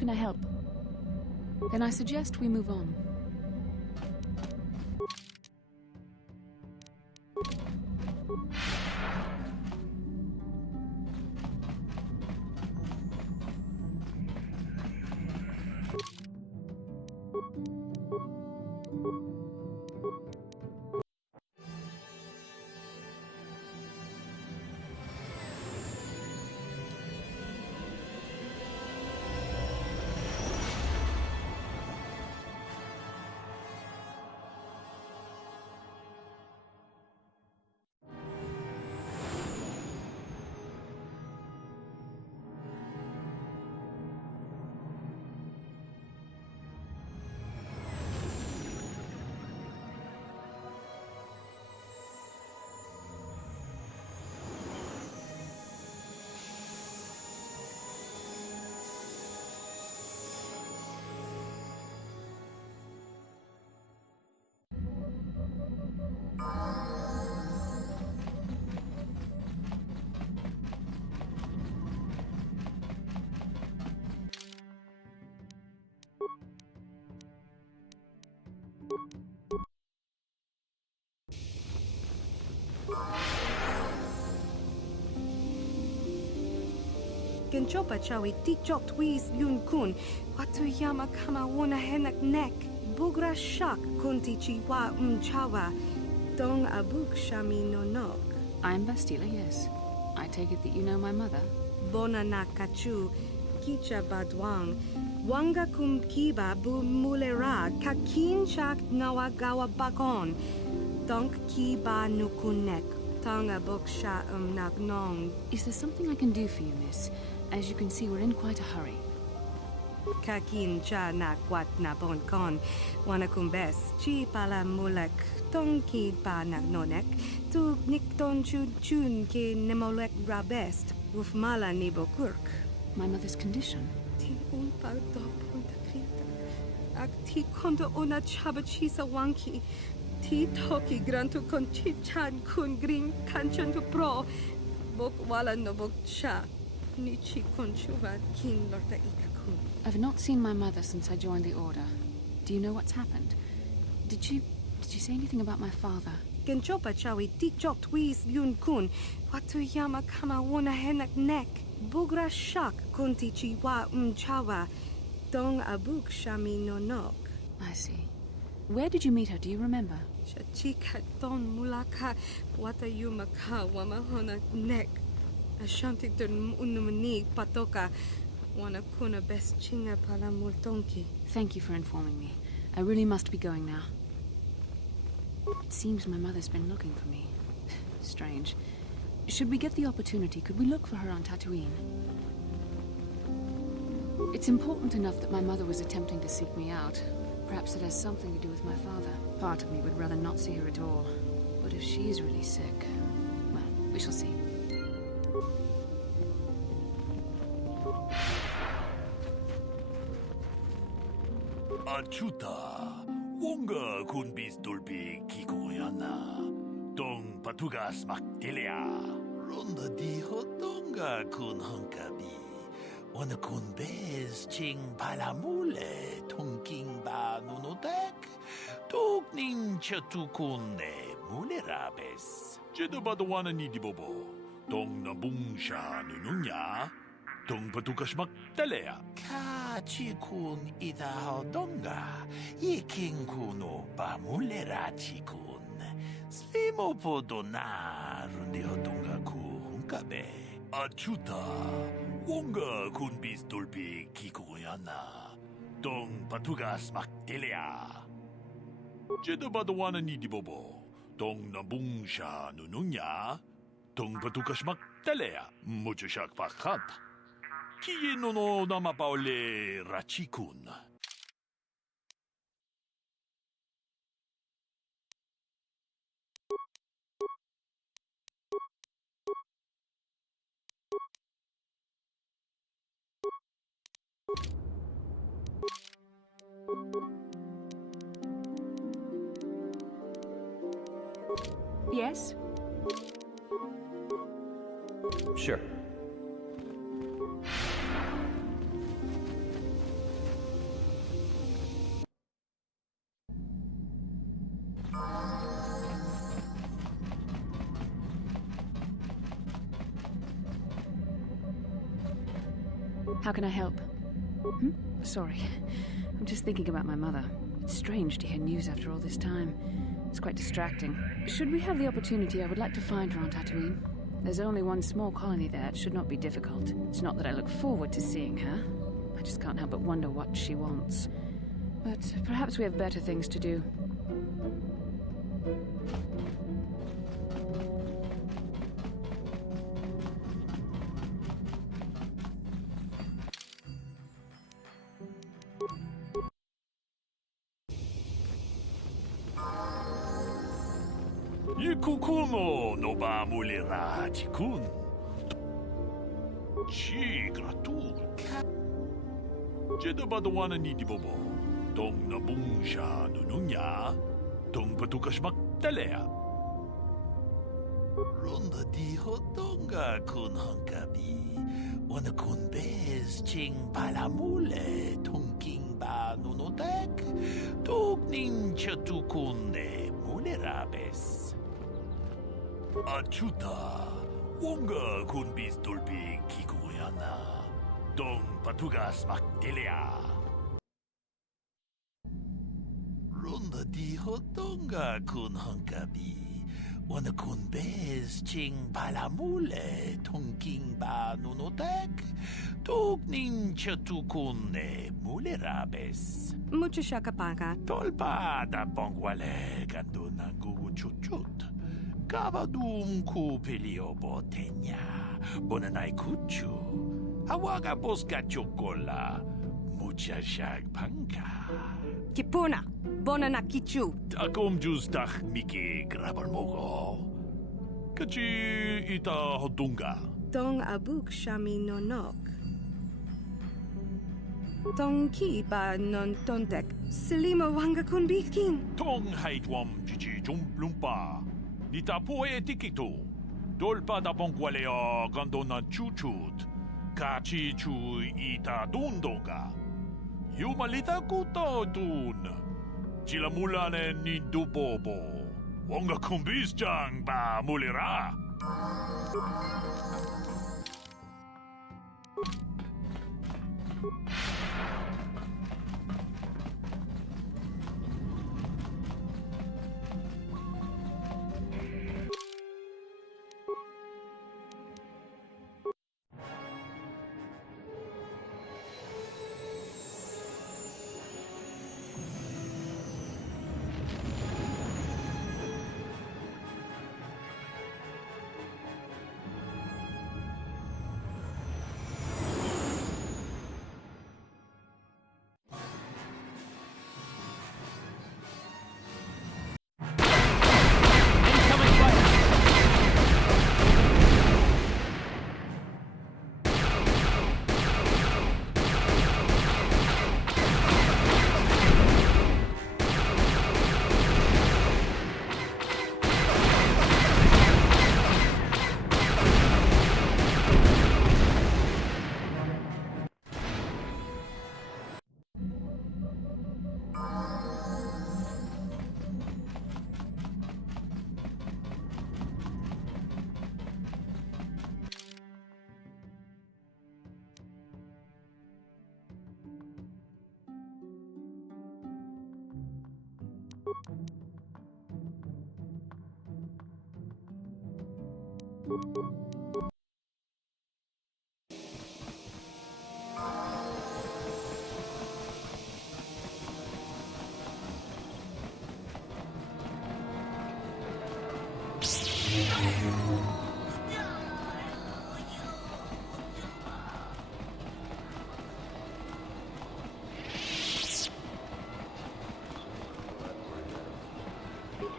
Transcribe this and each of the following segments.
can I help? Then I suggest we move on. Genchopa chawi tikchok twis yun kun. Watu yama kama wona henak nek. Bugra shak kunti chiwa chawa. Dong abuk shami no nok. I'm Bastila, yes. I take it that you know my mother? Bona na kachu. Kicha badwang. Wanga kum kiba bu mulera. Kakin chak nawagawa bakon. Donk kiba nukunek. Tanga boksha nagnong. Is there something I can do for you, miss? As you can see, we're in quite a hurry. Kakin cha na kwat na bon kon. Wana kumbes. Chi pala mulek. Tong ki pa nagnonek. Tu nikton chun ke nemolek rabest. Uf mala nibo kurk. My mother's condition? Ti un pa do punta krita. Ak ti kondo una chaba chisa wanki. Ti toki grantu kon chichan kun green kanchan tu pro. Bok wala no bok cha. Nichi kon chuva kin lorta ikakun. I've not seen my mother since I joined the Order. Do you know what's happened? Did she say anything about my father? Genchopa chawi tikchok twis yun kun. Watu yama kama wona henak nek. Bugra shak kunti chiwa chawa. Dong abuk shami no nok. I see. Where did you meet her? Do you remember? Chika don mulaka wata yumaka wamahona nek. Ashanti dun unumani patoka. Wana kuna best chinga pala multonki. Thank you for informing me. I really must be going now. It seems my mother's been looking for me. Strange. Should we get the opportunity, could we look for her on Tatooine? It's important enough that my mother was attempting to seek me out. Perhaps it has something to do with my father. Part of me would rather not see her at all. But if she's really sick, well, we shall see. Achuta, wonga kun bis dolbi kikuyana. Dong patugas maktelia. Ronda di hotonga kun honkabi. Wana kun bez ching palamule tongking ba nunotek. Tokning chatukune mulerabes. Jedabadawana ni dibobo. Dong nabungsha nununya. Dong patugas maktelea. Kachikun itahodonga. Iking kuno ba mulerachikun. Slimo podona rundi hodonga ku hunkabe. Achuta, wonga kun bis dolbi kikuyana. Dong patugas maktelia. Jedabadawana ni dibobo. Dong nabungsha nununya. Dong patugas maktelea. Mucho shak pakat. Kiye no namapaole rachikun. Yes? Sure. How can I help? Sorry. I'm just thinking about my mother. It's strange to hear news after all this time. It's quite distracting. Should we have the opportunity, I would like to find her on Tatooine. There's only one small colony there. It should not be difficult. It's not that I look forward to seeing her. I just can't help but wonder what she wants. But perhaps we have better things to do. Ikukuno no ba mulira tikun. Chi gratul. Jeda badawana ni di bobo. Tong na bungsha nununya. Tong patukas magtalea. Ronda di hotonga kun hankabi. Wana kun bez ching palamule. Tong king ba nunotek. Tuk nincha tukunde mulerabes. Achuta, wonga kun bis dolpi kikuyana, dong patugas magdelea. Ronda di hotonga kun hankabi, wana kun bez ching palamule, tongking ba nunotek, tuk nincha tukunde mulerabes. Mucho shakapaka. Tolpa da bongwale gandun ang gugu chut. Kabadum ku pelio botenya, bonanay kuchu, hawaga boska chokola, mucha shag panka. Kipuna, bonana kichu. Akom justach miki grabar mogo. Kachi ita hotunga. Tong abuk shami nonok. Tong ki ba non tontek. Selima wanga kun biking. Tong haitwam chichi jumplumpa. Nita poe tikito. Dolpa da bongwalea gandona chuchut. Kachi chu ita dundonga. Yumalita kuto dun. Chilamulane ni dubobo. Wonga kumbis jang ba mulira.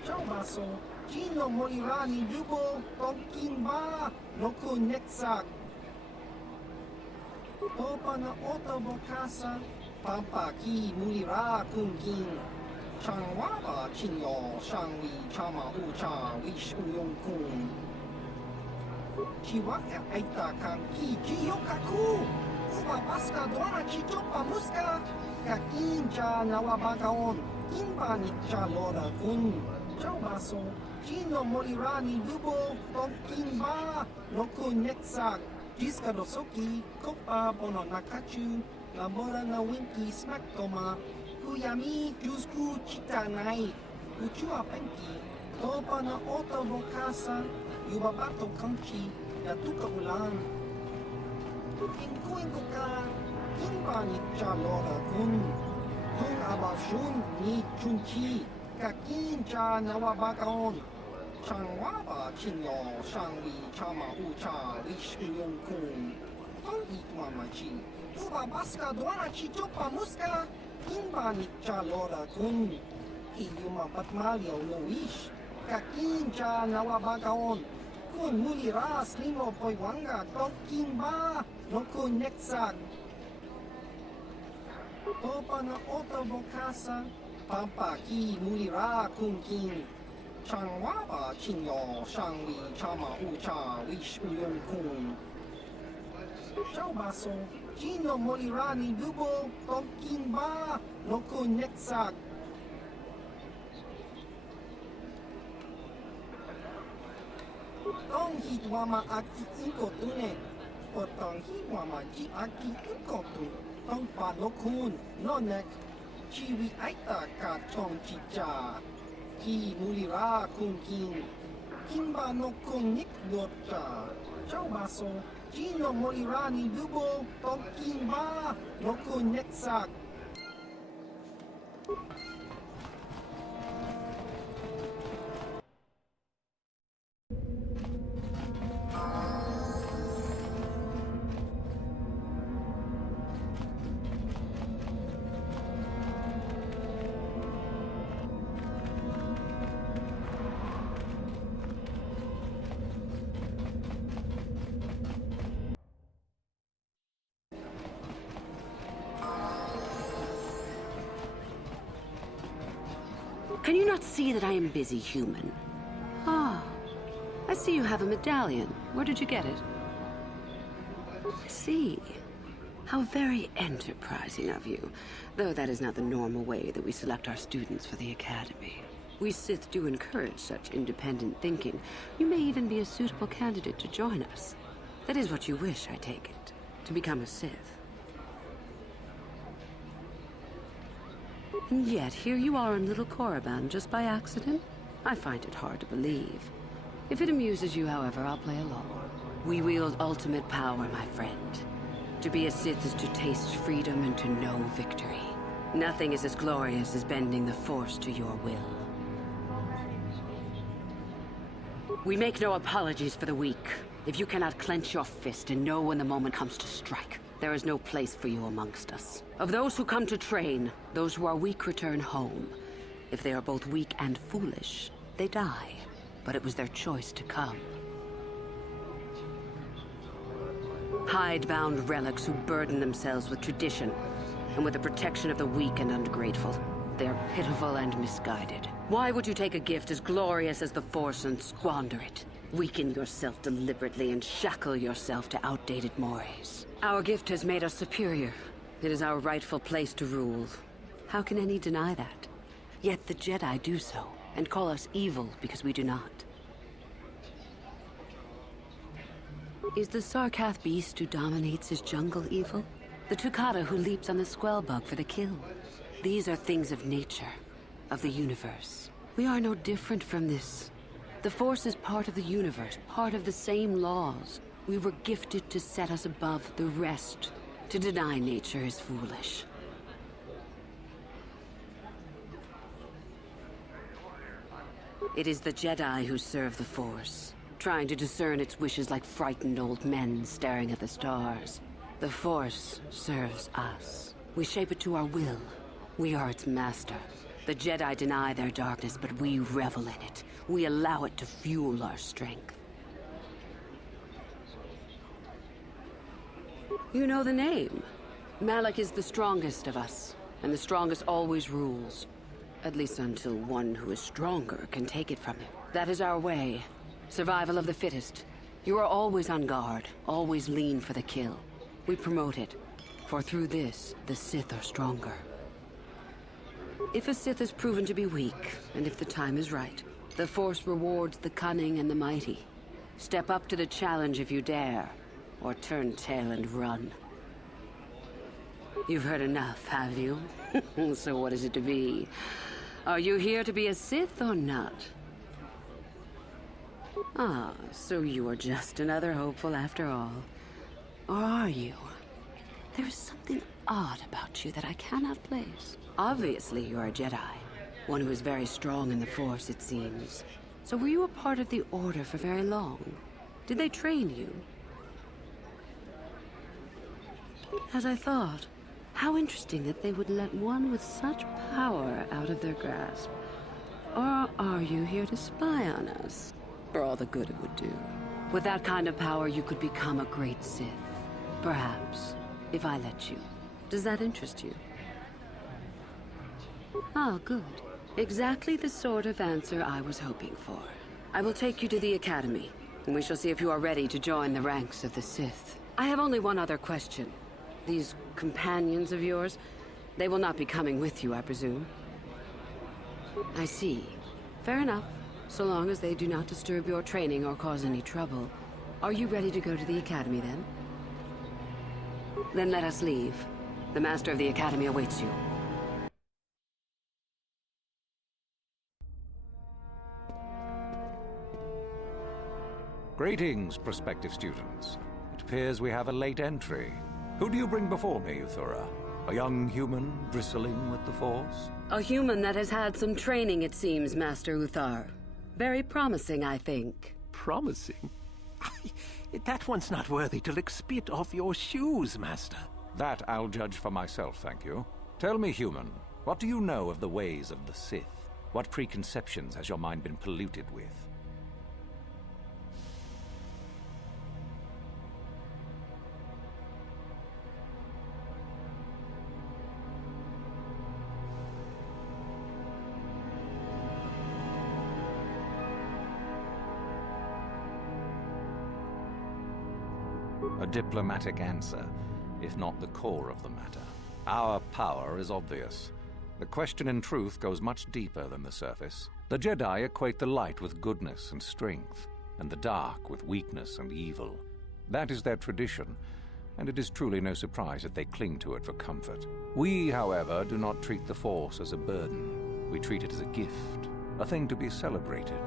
Ciao baso, Gino Molirani Dubo, Tonkin Ba, Loku Nexak. Topa na Ota Bokasa, Papa Ki Mulira Kunkin. Changwaba Chinyo, Shangwi Chama Ucha, Wish Uyong Kun. Chiwaka Aita Kan Ki Chiyokaku. Uba Baska Dwana Chichopa Muska. Kakinja Nawabagaon, Kimba Nicha Loda Kun. Ciao baso, Gino Molirani Dubo, Tonkin Ba, Loku Nexak. Jiskadosoki, Kopa Bono Nakachu, Labora na Winki Smaktoma, Kuyami Jusku Chitanai, Uchua Penki, Topa na Ota Bokasa, Yubabato Kanchi, Yatuka Ulan. Kinkuinkuka, Kimba ni Chalora Kun, Tung Abashun ni Chunchi, Kakin Cha Nawabakaon. Changwaba Chinyo Shangwi Chama Ucha Wishuyung Kun Tong Itwamachi Uba Baska Dwana Chichopa Muska Kimba Nikcha Lora Kun Iyuma Patmalio Luish Kakin Cha Nawabagaon Kun Muli Ras Limo Poiwanga Tok Kimba No Kun Neksak Topa na Ota Bokasa Pampa Ki Muli Ra Kun King Changwaba Chinyo Shangwi Chama Ucha Wishuyung Kun Chaubaso Chino Molirani Dubo Tokimba Noko Neksak Tong Hitwama Aki Inkotune Potong Hitwama Ji Aki Inkotu Tong Panokun Nonek Chiwi Aita Ka Chong Chicha Ki Mulira Kung King Kimba no Kung Nik Dota Chaubaso Chino Molirani Dubo Tong Kimba no Kung Neksak Can you not see that I am busy, human? Ah, I see you have a medallion. Where did you get it? I see. How very enterprising of you. Though that is not the normal way that we select our students for the academy. We Sith do encourage such independent thinking. You may even be a suitable candidate to join us. That is what you wish, I take it. To become a Sith. And yet, here you are in little Korriban just by accident? I find it hard to believe. If it amuses you, however, I'll play along. We wield ultimate power, my friend. To be a Sith is to taste freedom and to know victory. Nothing is as glorious as bending the Force to your will. We make no apologies for the weak. If you cannot clench your fist and know when the moment comes to strike, there is no place for you amongst us. Of those who come to train, those who are weak return home. If they are both weak and foolish, they die. But it was their choice to come. Hidebound relics who burden themselves with tradition, and with the protection of the weak and ungrateful. They are pitiful and misguided. Why would you take a gift as glorious as the Force and squander it? Weaken yourself deliberately and shackle yourself to outdated mores. Our gift has made us superior. It is our rightful place to rule. How can any deny that? Yet the Jedi do so, and call us evil because we do not. Is the Sarkath beast who dominates his jungle evil? The Tukata who leaps on the Squellbug for the kill? These are things of nature, of the universe. We are no different from this. The Force is part of the universe, part of the same laws. We were gifted to set us above the rest. To deny nature is foolish. It is the Jedi who serve the Force, trying to discern its wishes like frightened old men staring at the stars. The Force serves us. We shape it to our will. We are its master. The Jedi deny their darkness, but we revel in it. We allow it to fuel our strength. You know the name. Malak is the strongest of us, and the strongest always rules. At least until one who is stronger can take it from him. That is our way. Survival of the fittest. You are always on guard, always lean for the kill. We promote it, for through this, the Sith are stronger. If a Sith is proven to be weak, and if the time is right, the Force rewards the cunning and the mighty. Step up to the challenge if you dare. or turn tail and run. You've heard enough, have you? So what is it to be? Are you here to be a Sith or not? Ah, so you are just another hopeful after all. Or are you? There is something odd about you that I cannot place. Obviously, you're a Jedi. One who is very strong in the Force, it seems. So were you a part of the Order for very long? Did they train you? As I thought, how interesting that they would let one with such power out of their grasp. Or are you here to spy on us? For all the good it would do. With that kind of power, you could become a great Sith. Perhaps, if I let you. Does that interest you? Ah, good. Exactly the sort of answer I was hoping for. I will take you to the Academy, and we shall see if you are ready to join the ranks of the Sith. I have only one other question. These companions of yours, they will not be coming with you, I presume? I see. Fair enough. So long as they do not disturb your training or cause any trouble. Are you ready to go to the Academy, then? Then let us leave. The Master of the Academy awaits you. Greetings, prospective students. It appears we have a late entry. Who do you bring before me, Uthura? A young human bristling with the Force? A human that has had some training, it seems, Master Uthar. Very promising, I think. Promising? That one's not worthy to lick spit off your shoes, Master. That I'll judge for myself, thank you. Tell me, human, what do you know of the ways of the Sith? What preconceptions has your mind been polluted with? A diplomatic answer, if not the core of the matter. Our power is obvious. The question in truth goes much deeper than the surface. The Jedi equate the light with goodness and strength, and the dark with weakness and evil. That is their tradition, and it is truly no surprise that they cling to it for comfort. We, however, do not treat the Force as a burden. We treat it as a gift, a thing to be celebrated.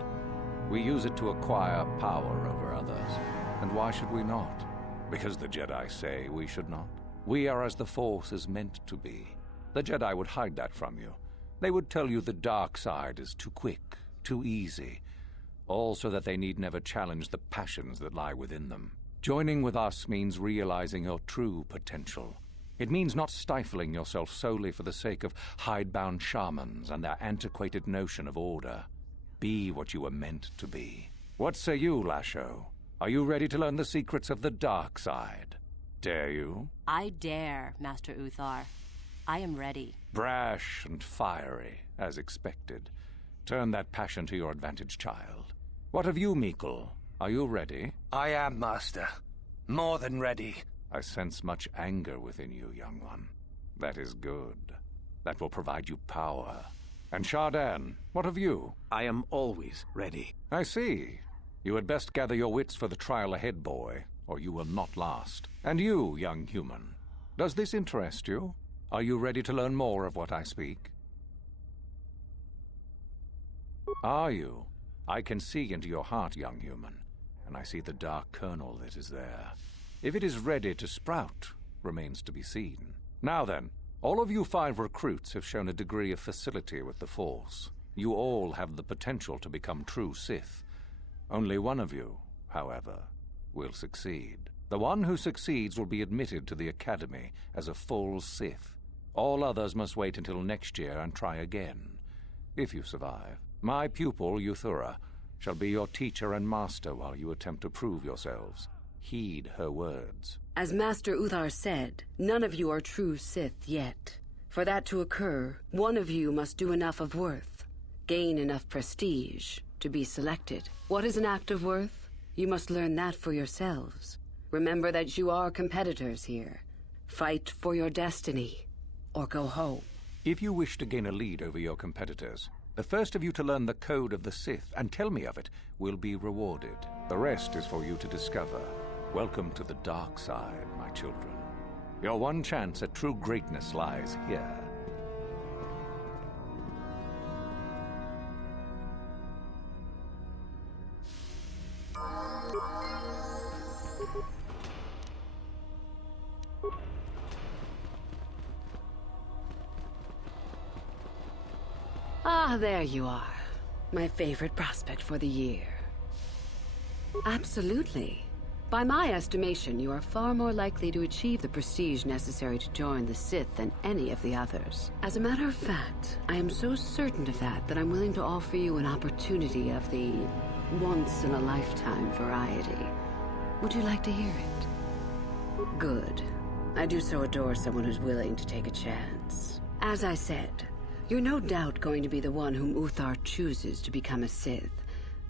We use it to acquire power over others. And why should we not? Because the Jedi say we should not. We are as the Force is meant to be. The Jedi would hide that from you. They would tell you the dark side is too quick, too easy, all so that they need never challenge the passions that lie within them. Joining with us means realizing your true potential. It means not stifling yourself solely for the sake of hidebound shamans and their antiquated notion of order. Be what you were meant to be. What say you, Lasho? Are you ready to learn the secrets of the dark side? Dare you? I dare, Master Uthar. I am ready. Brash and fiery, as expected. Turn that passion to your advantage, child. What of you, Meekle? Are you ready? I am, Master. More than ready. I sense much anger within you, young one. That is good. That will provide you power. And Shardan, what of you? I am always ready. I see. You had best gather your wits for the trial ahead, boy, or you will not last. And you, young human, does this interest you? Are you ready to learn more of what I speak? Are you? I can see into your heart, young human, and I see the dark kernel that is there. If it is ready to sprout, remains to be seen. Now then, all of you 5 recruits have shown a degree of facility with the Force. You all have the potential to become true Sith. Only one of you, however, will succeed. The one who succeeds will be admitted to the Academy as a full Sith. All others must wait until next year and try again, if you survive. My pupil, Uthura, shall be your teacher and master while you attempt to prove yourselves. Heed her words. As Master Uthar said, none of you are true Sith yet. For that to occur, one of you must do enough of worth, gain enough prestige, to be selected. What is an act of worth? You must learn that for yourselves. Remember that you are competitors here. Fight for your destiny, or go home. If you wish to gain a lead over your competitors, the first of you to learn the code of the Sith and tell me of it will be rewarded. The rest is for you to discover. Welcome to the dark side, my children. Your one chance at true greatness lies here. Ah, there you are. My favorite prospect for the year. Absolutely. By my estimation, you are far more likely to achieve the prestige necessary to join the Sith than any of the others. As a matter of fact, I am so certain of that I'm willing to offer you an opportunity of the once-in-a-lifetime variety. Would you like to hear it? Good. I do so adore someone who's willing to take a chance. As I said, you're no doubt going to be the one whom Uthar chooses to become a Sith.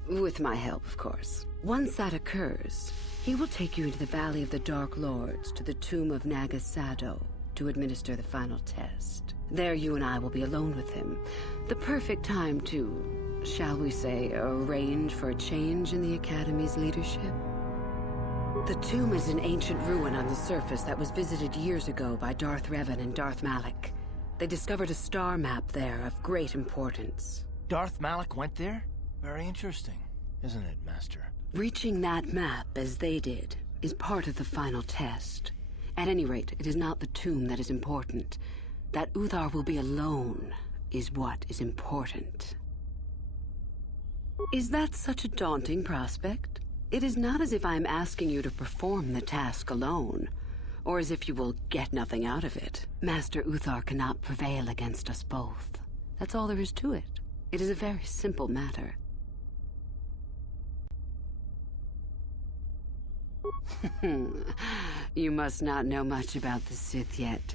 With my help, of course. Once that occurs, he will take you into the Valley of the Dark Lords to the tomb of Nagasado to administer the final test. There you and I will be alone with him. The perfect time to, shall we say, arrange for a change in the Academy's leadership. The tomb is an ancient ruin on the surface that was visited years ago by Darth Revan and Darth Malak. They discovered a star map there of great importance. Darth Malak went there? Very interesting, isn't it, Master? Reaching that map, as they did, is part of the final test. At any rate, it is not the tomb that is important. That Uthar will be alone is what is important. Is that such a daunting prospect? It is not as if I am asking you to perform the task alone, or as if you will get nothing out of it. Master Uthar cannot prevail against us both. That's all there is to it. It is a very simple matter. You must not know much about the Sith yet.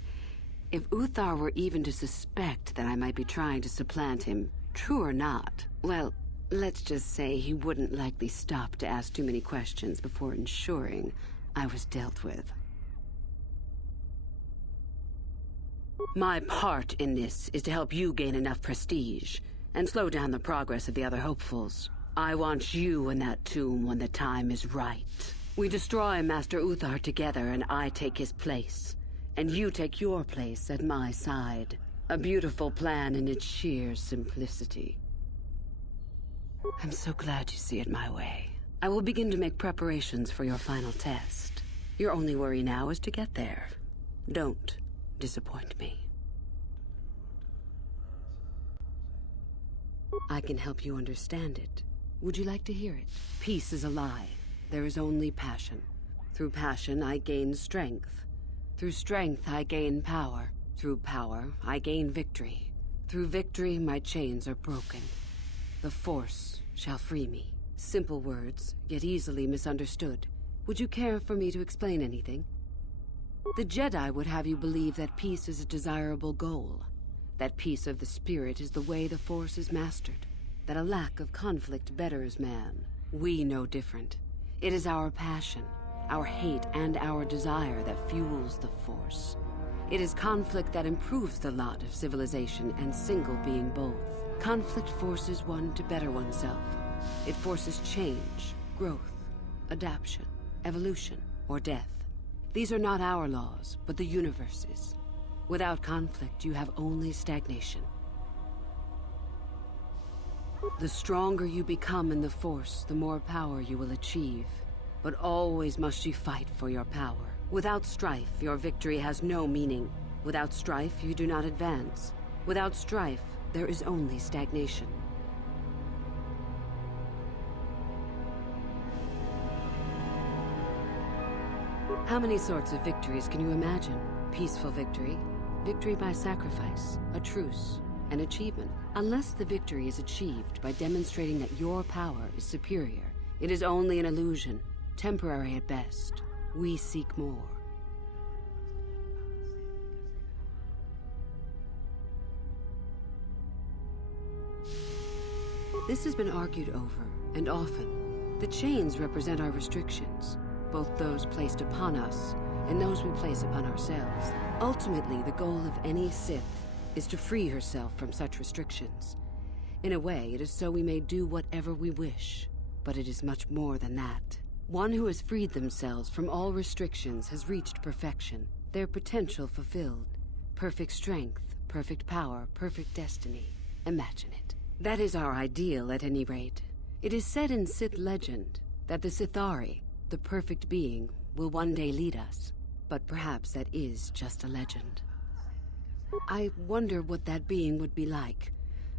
If Uthar were even to suspect that I might be trying to supplant him, true or not, well, let's just say he wouldn't likely stop to ask too many questions before ensuring I was dealt with. My part in this is to help you gain enough prestige and slow down the progress of the other hopefuls. I want you in that tomb when the time is right. We destroy Master Uthar together and I take his place. And you take your place at my side. A beautiful plan in its sheer simplicity. I'm so glad you see it my way. I will begin to make preparations for your final test. Your only worry now is to get there. Don't disappoint me. I can help you understand it. Would you like to hear it? Peace is a lie. There is only passion. Through passion, I gain strength. Through strength, I gain power. Through power, I gain victory. Through victory, my chains are broken. The Force shall free me. Simple words, yet easily misunderstood. Would you care for me to explain anything? The Jedi would have you believe that peace is a desirable goal. That peace of the spirit is the way the Force is mastered. That a lack of conflict betters man. We know different. It is our passion, our hate, and our desire that fuels the Force. It is conflict that improves the lot of civilization and single being both. Conflict forces one to better oneself. It forces change, growth, adaptation, evolution, or death. These are not our laws, but the universe's. Without conflict, you have only stagnation. The stronger you become in the Force, the more power you will achieve. But always must you fight for your power. Without strife, your victory has no meaning. Without strife, you do not advance. Without strife, there is only stagnation. How many sorts of victories can you imagine? Peaceful victory, victory by sacrifice, a truce, an achievement. Unless the victory is achieved by demonstrating that your power is superior, it is only an illusion, temporary at best. We seek more. This has been argued over, and often. The chains represent our restrictions, both those placed upon us and those we place upon ourselves. Ultimately, the goal of any Sith is to free herself from such restrictions. In a way, it is so we may do whatever we wish, but it is much more than that. One who has freed themselves from all restrictions has reached perfection, their potential fulfilled. Perfect strength, perfect power, perfect destiny. Imagine it. That is our ideal, at any rate. It is said in Sith legend that the Sithari, the perfect being, will one day lead us. But perhaps that is just a legend. I wonder what that being would be like.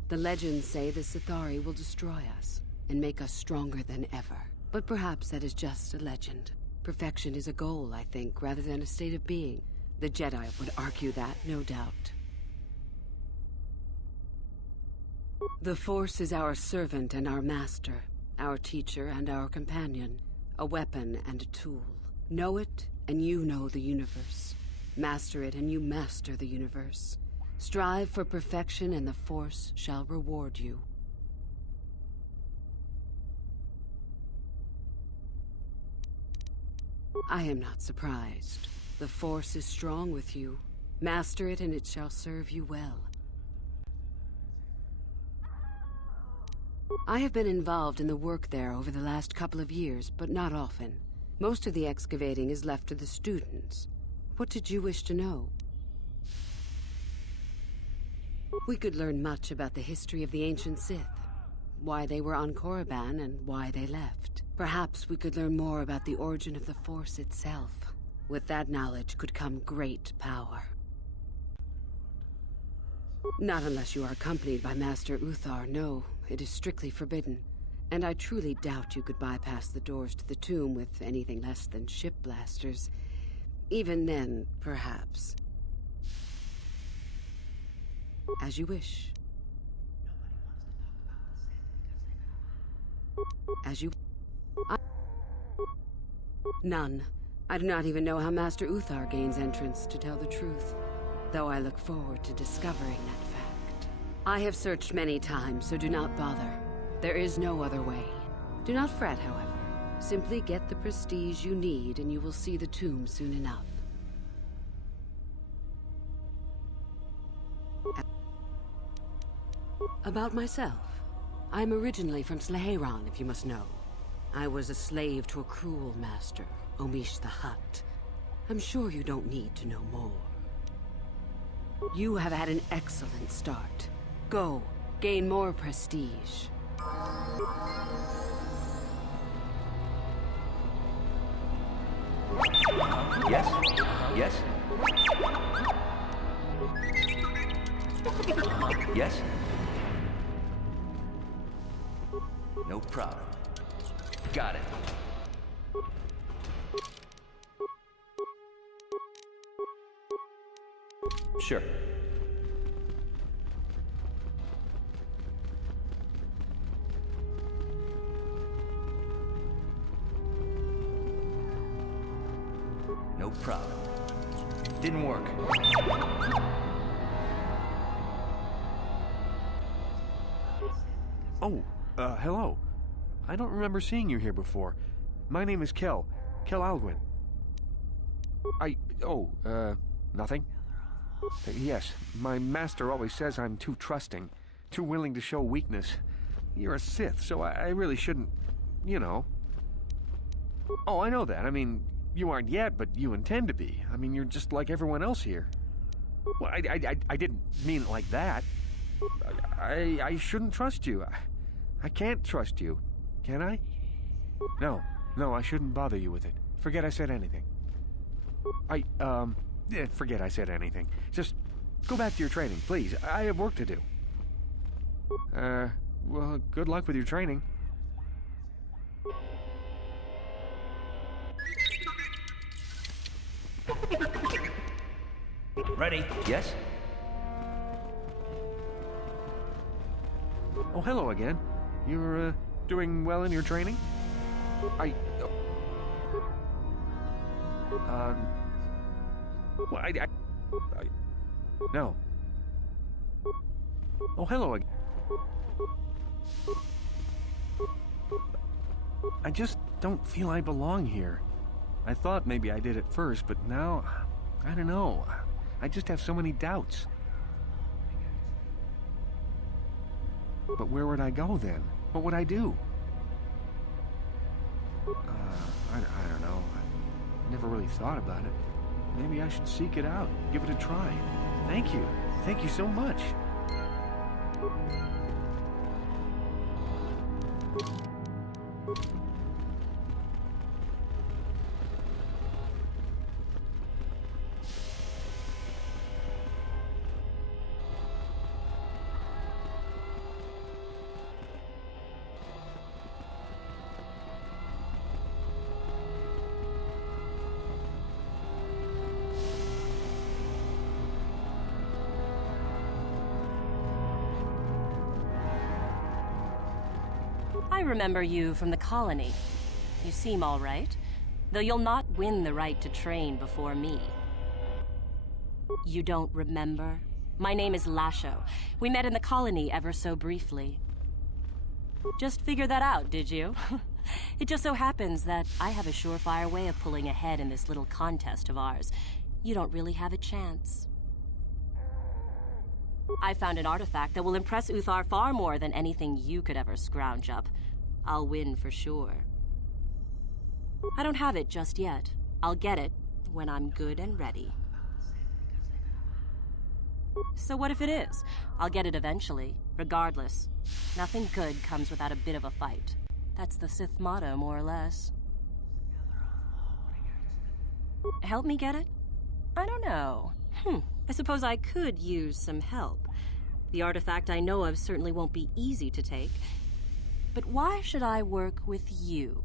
The legends say the Sithari will destroy us and make us stronger than ever. But perhaps that is just a legend. Perfection is a goal, I think, rather than a state of being. The Jedi would argue that, no doubt. The Force is our servant and our master, our teacher and our companion, a weapon and a tool. Know it, and you know the universe. Master it, and you master the universe. Strive for perfection, and the Force shall reward you. I am not surprised. The Force is strong with you. Master it, and it shall serve you well. I have been involved in the work there over the last couple of years, but not often. Most of the excavating is left to the students. What did you wish to know? We could learn much about the history of the ancient Sith, why they were on Korriban and why they left. Perhaps we could learn more about the origin of the Force itself. With that knowledge could come great power. Not unless you are accompanied by Master Uthar, no. It is strictly forbidden. And I truly doubt you could bypass the doors to the tomb with anything less than ship blasters. Even then, perhaps. As you wish. As you... None. I do not even know how Master Uthar gains entrance, to tell the truth. Though I look forward to discovering that fact. I have searched many times, so do not bother. There is no other way. Do not fret, however. Simply get the prestige you need, and you will see the tomb soon enough. About myself. I'm originally from Slaheron, if you must know. I was a slave to a cruel master, Omish the Hutt. I'm sure you don't need to know more. You have had an excellent start. Go, gain more prestige. Yes? Yes? Yes? No problem. Got it. Sure. No problem. Didn't work. Oh, hello. I don't remember seeing you here before. My name is Kel. Kel Alguin. Nothing? Yes, my master always says I'm too trusting, too willing to show weakness. You're a Sith, so I really shouldn't, you know. Oh, I know that. I mean, you aren't yet, but you intend to be. I mean, you're just like everyone else here. Well, I didn't mean it like that. I shouldn't trust you. I can't trust you. Can I? No, I shouldn't bother you with it. Forget I said anything. Forget I said anything. Just go back to your training, please. I have work to do. Well, good luck with your training. Ready? Yes? Oh, hello again. You're, doing well in your training? Well, no. Oh, hello again. I just don't feel I belong here. I thought maybe I did at first, but now, I don't know. I just have so many doubts. But where would I go then? What would I do? I don't know. I never really thought about it. Maybe I should seek it out, give it a try. Thank you. Thank you so much. I remember you from the colony. You seem all right, though you'll not win the right to train before me. You don't remember? My name is Lasho. We met in the colony ever so briefly. Just figured that out, did you? It just so happens that I have a surefire way of pulling ahead in this little contest of ours. You don't really have a chance. I found an artifact that will impress Uthar far more than anything you could ever scrounge up. I'll win for sure. I don't have it just yet. I'll get it when I'm good and ready. So what if it is? I'll get it eventually, regardless. Nothing good comes without a bit of a fight. That's the Sith motto, more or less. Help me get it? I don't know. I suppose I could use some help. The artifact I know of certainly won't be easy to take. But why should I work with you?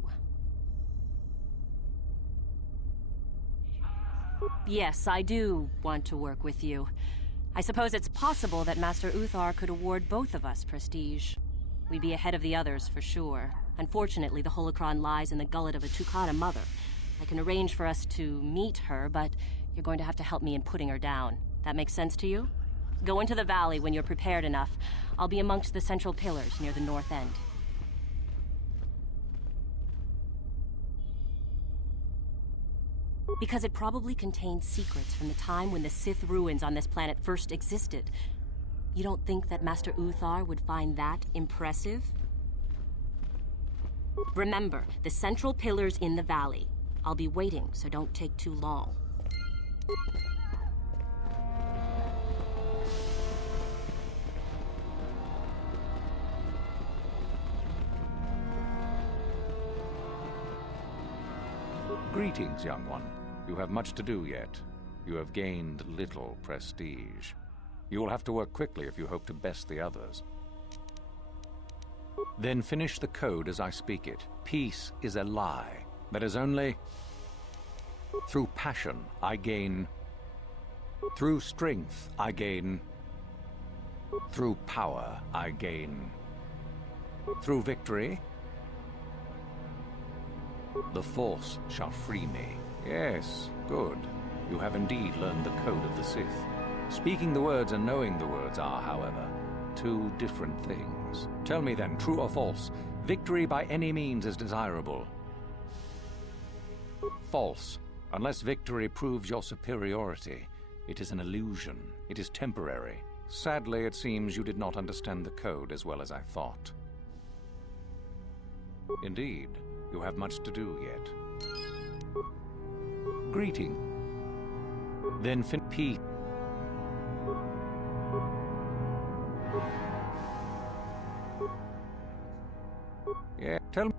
Yes, I do want to work with you. I suppose it's possible that Master Uthar could award both of us prestige. We'd be ahead of the others for sure. Unfortunately, the holocron lies in the gullet of a Tukana mother. I can arrange for us to meet her, but you're going to have to help me in putting her down. That makes sense to you? Go into the valley when you're prepared enough. I'll be amongst the central pillars near the north end. Because it probably contains secrets from the time when the Sith ruins on this planet first existed. You don't think that Master Uthar would find that impressive? Remember, the central pillars in the valley. I'll be waiting, so don't take too long. Greetings, young one. You have much to do yet. You have gained little prestige. You will have to work quickly if you hope to best the others. Then finish the code as I speak it. Peace is a lie. That is only... Through passion, I gain... Through strength, I gain... Through power, I gain... Through victory... The Force shall free me. Yes, good. You have indeed learned the code of the Sith. Speaking the words and knowing the words are, however, two different things. Tell me then, true or false, victory by any means is desirable. False. Unless victory proves your superiority, it is an illusion. It is temporary. Sadly, it seems you did not understand the code as well as I thought. Indeed, you have much to do yet. Greeting. Then peace. Yeah, tell me.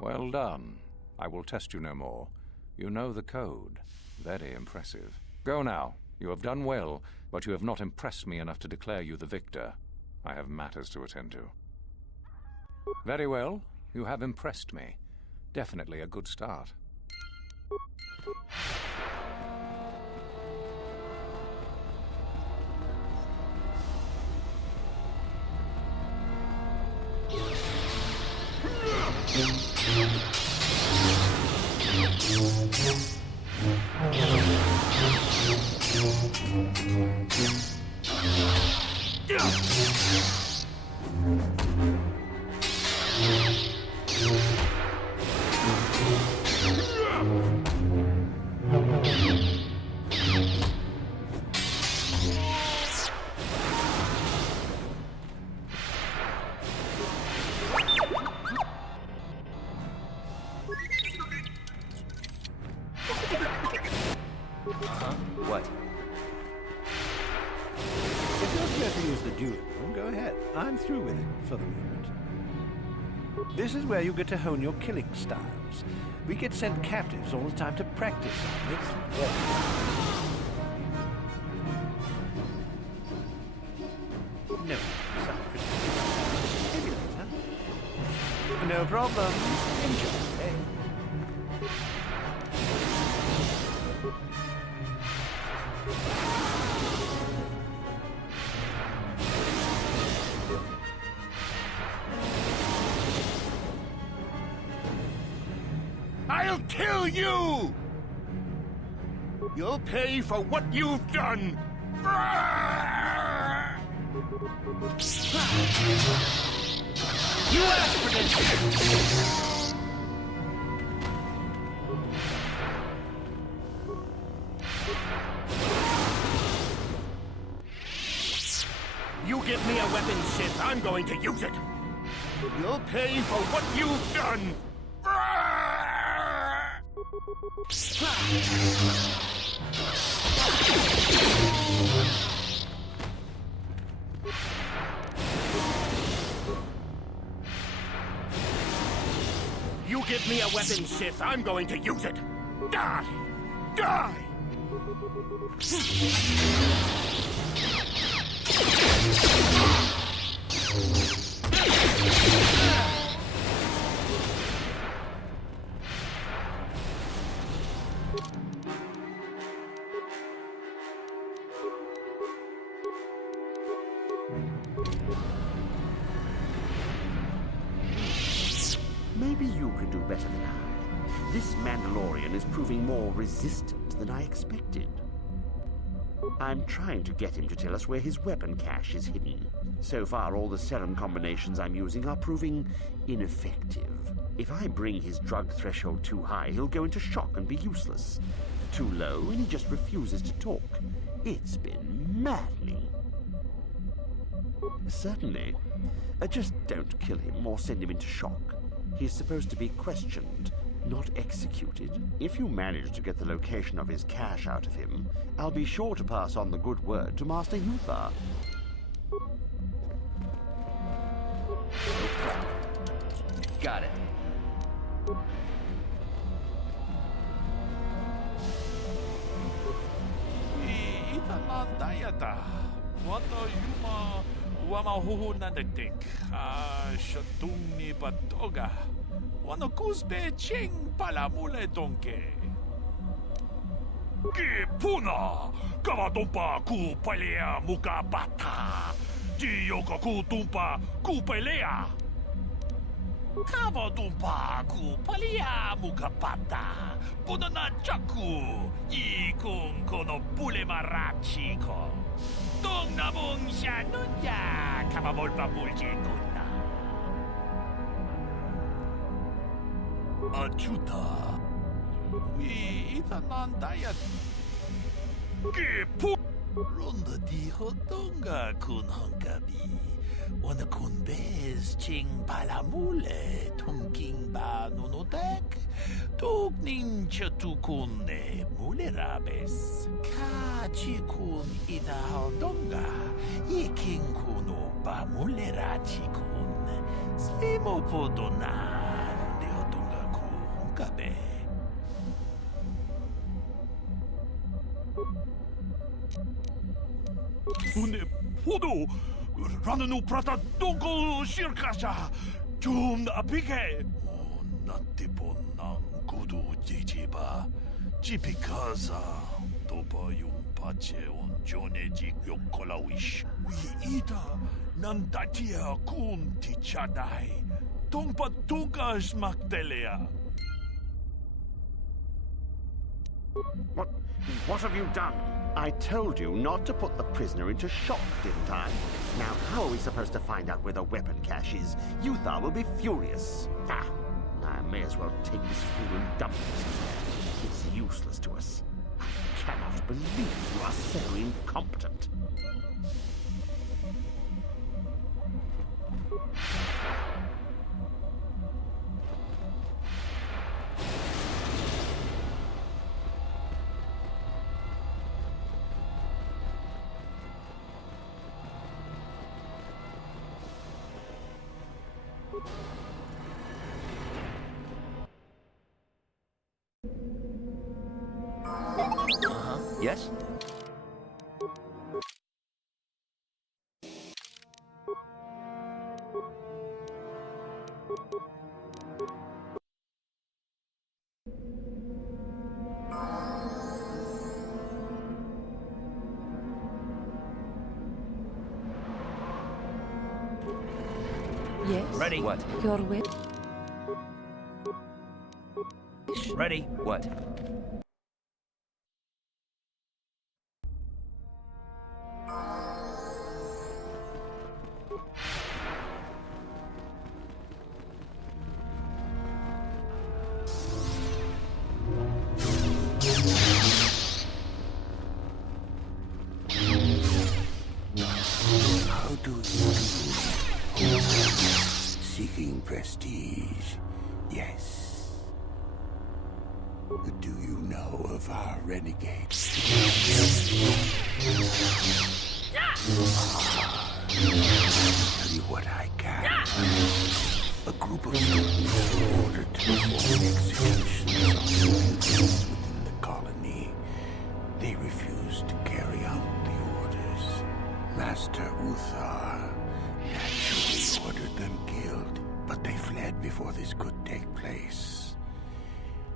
Well done. I will test you no more. You know the code. Very impressive. Go now. You have done well, but you have not impressed me enough to declare you the victor. I have matters to attend to. Very well. You have impressed me. Definitely a good start. prefer to use the dueling room, go ahead. I'm through with it for the moment. This is where you get to hone your killing styles. We get sent captives all the time to practice on this. No, some pretty maybe later. No problem. Enjoy. I'll kill you! You'll pay for what you've done! You asked for this! You give me a weapon, Sith, I'm going to use it! You'll pay for what you've done! You give me a weapon, Sith, I'm going to use it! Die! Die! Maybe you could do better than I. This Mandalorian is proving more resistant than I expected. I'm trying to get him to tell us where his weapon cache is hidden. So far, all the serum combinations I'm using are proving ineffective. If I bring his drug threshold too high, he'll go into shock and be useless. Too low, and he just refuses to talk. It's been maddening. Certainly. Just don't kill him or send him into shock. He's supposed to be questioned, not executed. If you manage to get the location of his cache out of him, I'll be sure to pass on the good word to Master Uthar. Got it. Itanandayata. Wata yuma wamahuhu nadadik. Shatuni batoga. Wanakuzbe ching palamule donke. Kipuna! Kavatumpa ku palea muka bata. Jiyoka ku tumpa ku palea. Kavatumpa ku palea muka bata. Punana chaku. Ikun kono pule marachiko. Dong namung shanunya. Kavamolpa muljikuna. Achuta. We itanandayat. Kipu. Ronda di hodonga kun hangabi. Wana kun bez ching palamule. Tunking ba nunodek. Tugning chatukune mulerabes. Kachi kun ita hodonga. Iking kuno ba mulerachi kun. Slimo podona. Kabe. Une podo rananu prata dogo shirkasha jum apike natipon nang kudu jijiba jipikaza topa yung pache on jone jik yokolawish wi ita nantatia kun tichadai tongpa tugas maktelea. What have you done? I told you not to put the prisoner into shock, didn't I? Now, how are we supposed to find out where the weapon cache is? Uthar will be furious. I may as well take this fool and dump him somewhere. It's useless to us. I cannot believe you are so incompetent. Yes? Yes? Ready. What? Your wish? Ready. What? How do you do? Seeking prestige, yes. Do you know of our renegades? Tell you what I can. A group of students were ordered to perform executions on civilians within the colony. They refused to carry out the orders. Master Uthar naturally ordered them killed, but they fled before this could take place.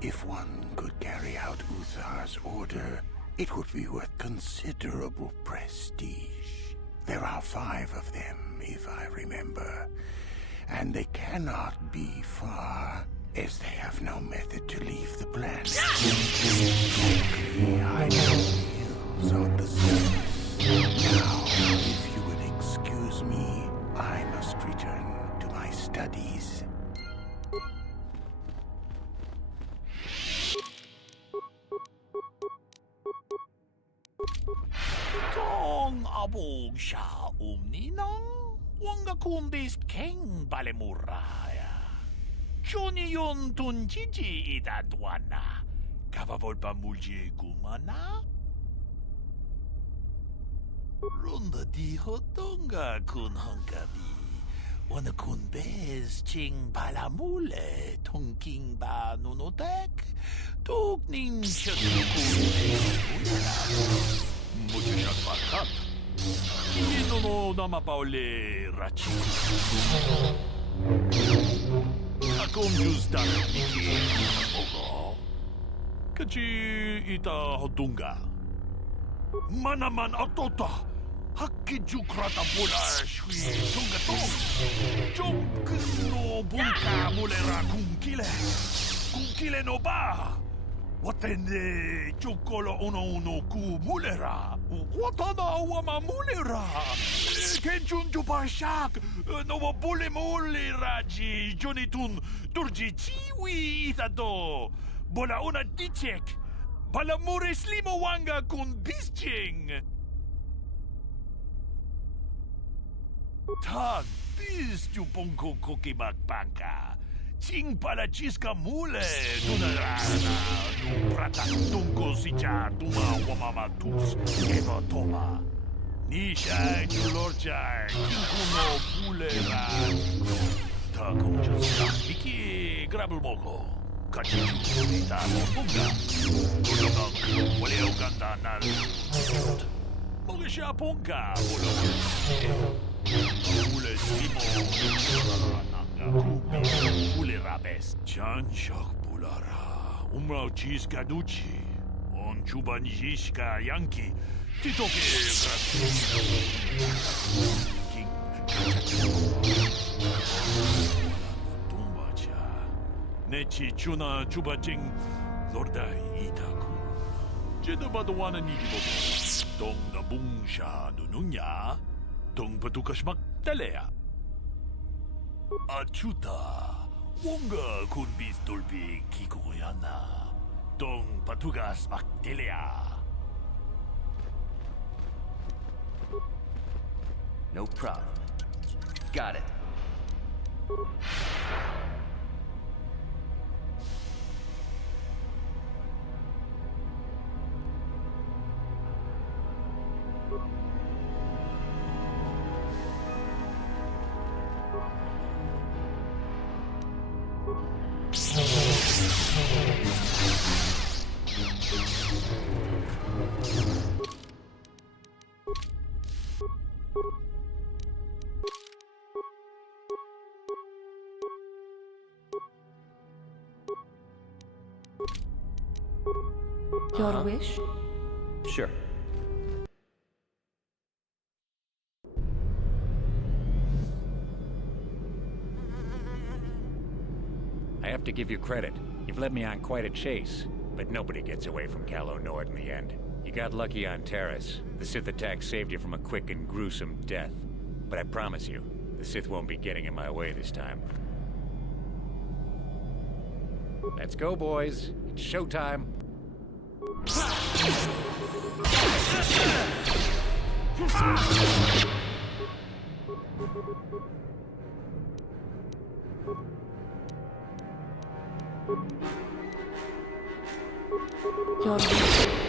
If one could carry out Uthar's order, it would be worth considerable prestige. There are 5 of them, if I remember, and they cannot be far, as they have no method to leave the planet. Luckily, I know hills on the surface. Now, if you would excuse me, I must return to my studies. Tong abog siya umninang wanga kumbis keng balemuraya. Johnny yon tunjiji idadwana. Kavavol pa mulje gumana? Runda di hotonga kun hankabi. Wana kun bez ching balamule tongking ba nunotek. Tuk ning chakukun. Muchachak bakat. Ino no namapaule rachi. Akong jusdak niki. Ogo. Kachi ita hotunga. Manaman atota. Hakiju krata pula shui tunga tong. Jok no bunka mulera kunkile. Kunkile no ba. Watende chukolo uno ku mulera. Watana wama mulera. Kenchun jupashak. No wabule mulera ji jonitun turji chiwi itado. Bola una dichek. Balamure slimo wanga kun bisching. Tag bis jupongko kokimak banka. Ching pala chiska mule tunarana nu prata tunko sicha tuma wamamatus eva toma. Nisha julorcha kinkuno pulera. Ta konja iki grabul moko. Kachichu ita mopunga. Tulungang wale uganda nal. Mogisha punga ulo. Ule slimo. Ule rabes. Chan shak pulara. Umrao chis kaduchi. On chubanjishka yanki. Titoke King. Tumbacha. Nechi chuna chubaching. Lorda itaku. Jedabadwana nidibobo. Tong na bungsha nununya. Tong patukas magtalea. Achuta, wonga kunbis dolbi kikuyana. Tong patugas magtalea. No problem. Got it. Your wish? Sure. I have to give you credit. You've led me on quite a chase, but nobody gets away from Calo Nord in the end. You got lucky on Terrace. The Sith attack saved you from a quick and gruesome death. But I promise you, the Sith won't be getting in my way this time. Let's go, boys. It's showtime. Your wish.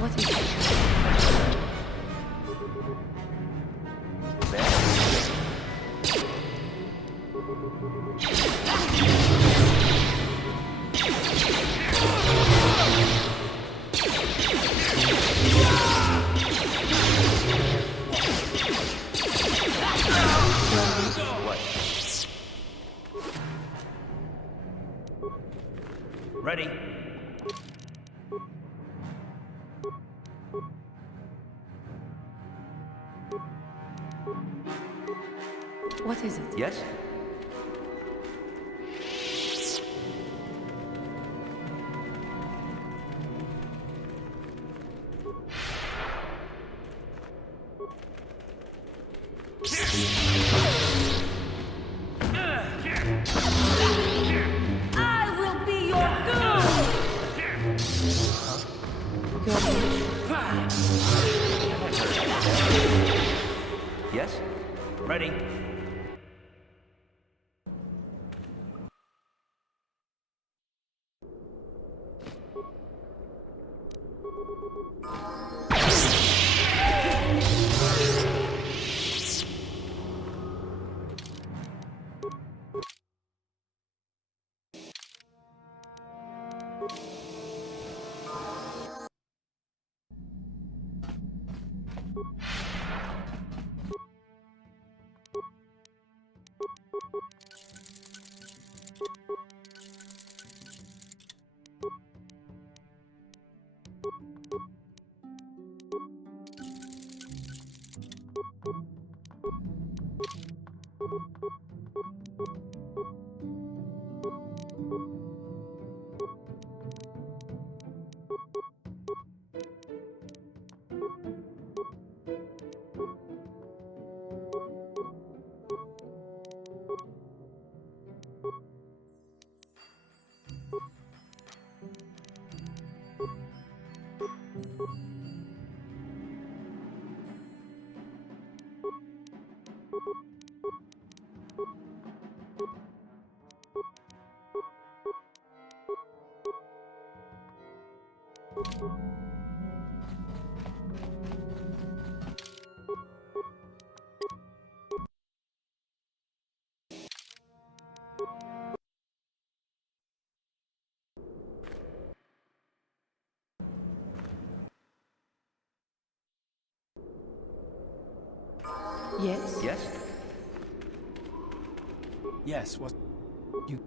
What is it? Ready? What is it? Yes? I will be your Yes? Ready? Yes? Yes? Yes, what... You...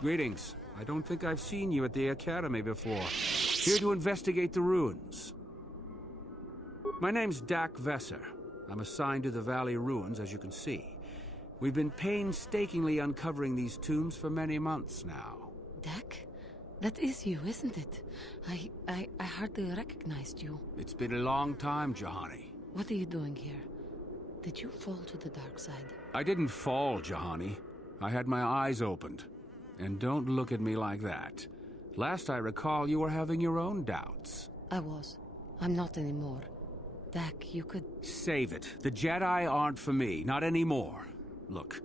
Greetings. I don't think I've seen you at the Academy before. Here to investigate the ruins. My name's Dak Vesser. I'm assigned to the Valley Ruins, as you can see. We've been painstakingly uncovering these tombs for many months now. Dak? That is you, isn't it? I hardly recognized you. It's been a long time, Jahani. What are you doing here? Did you fall to the dark side? I didn't fall, Jahani. I had my eyes opened. And don't look at me like that. Last I recall, you were having your own doubts. I was. I'm not anymore. Dak, you could... Save it. The Jedi aren't for me, not anymore. Look,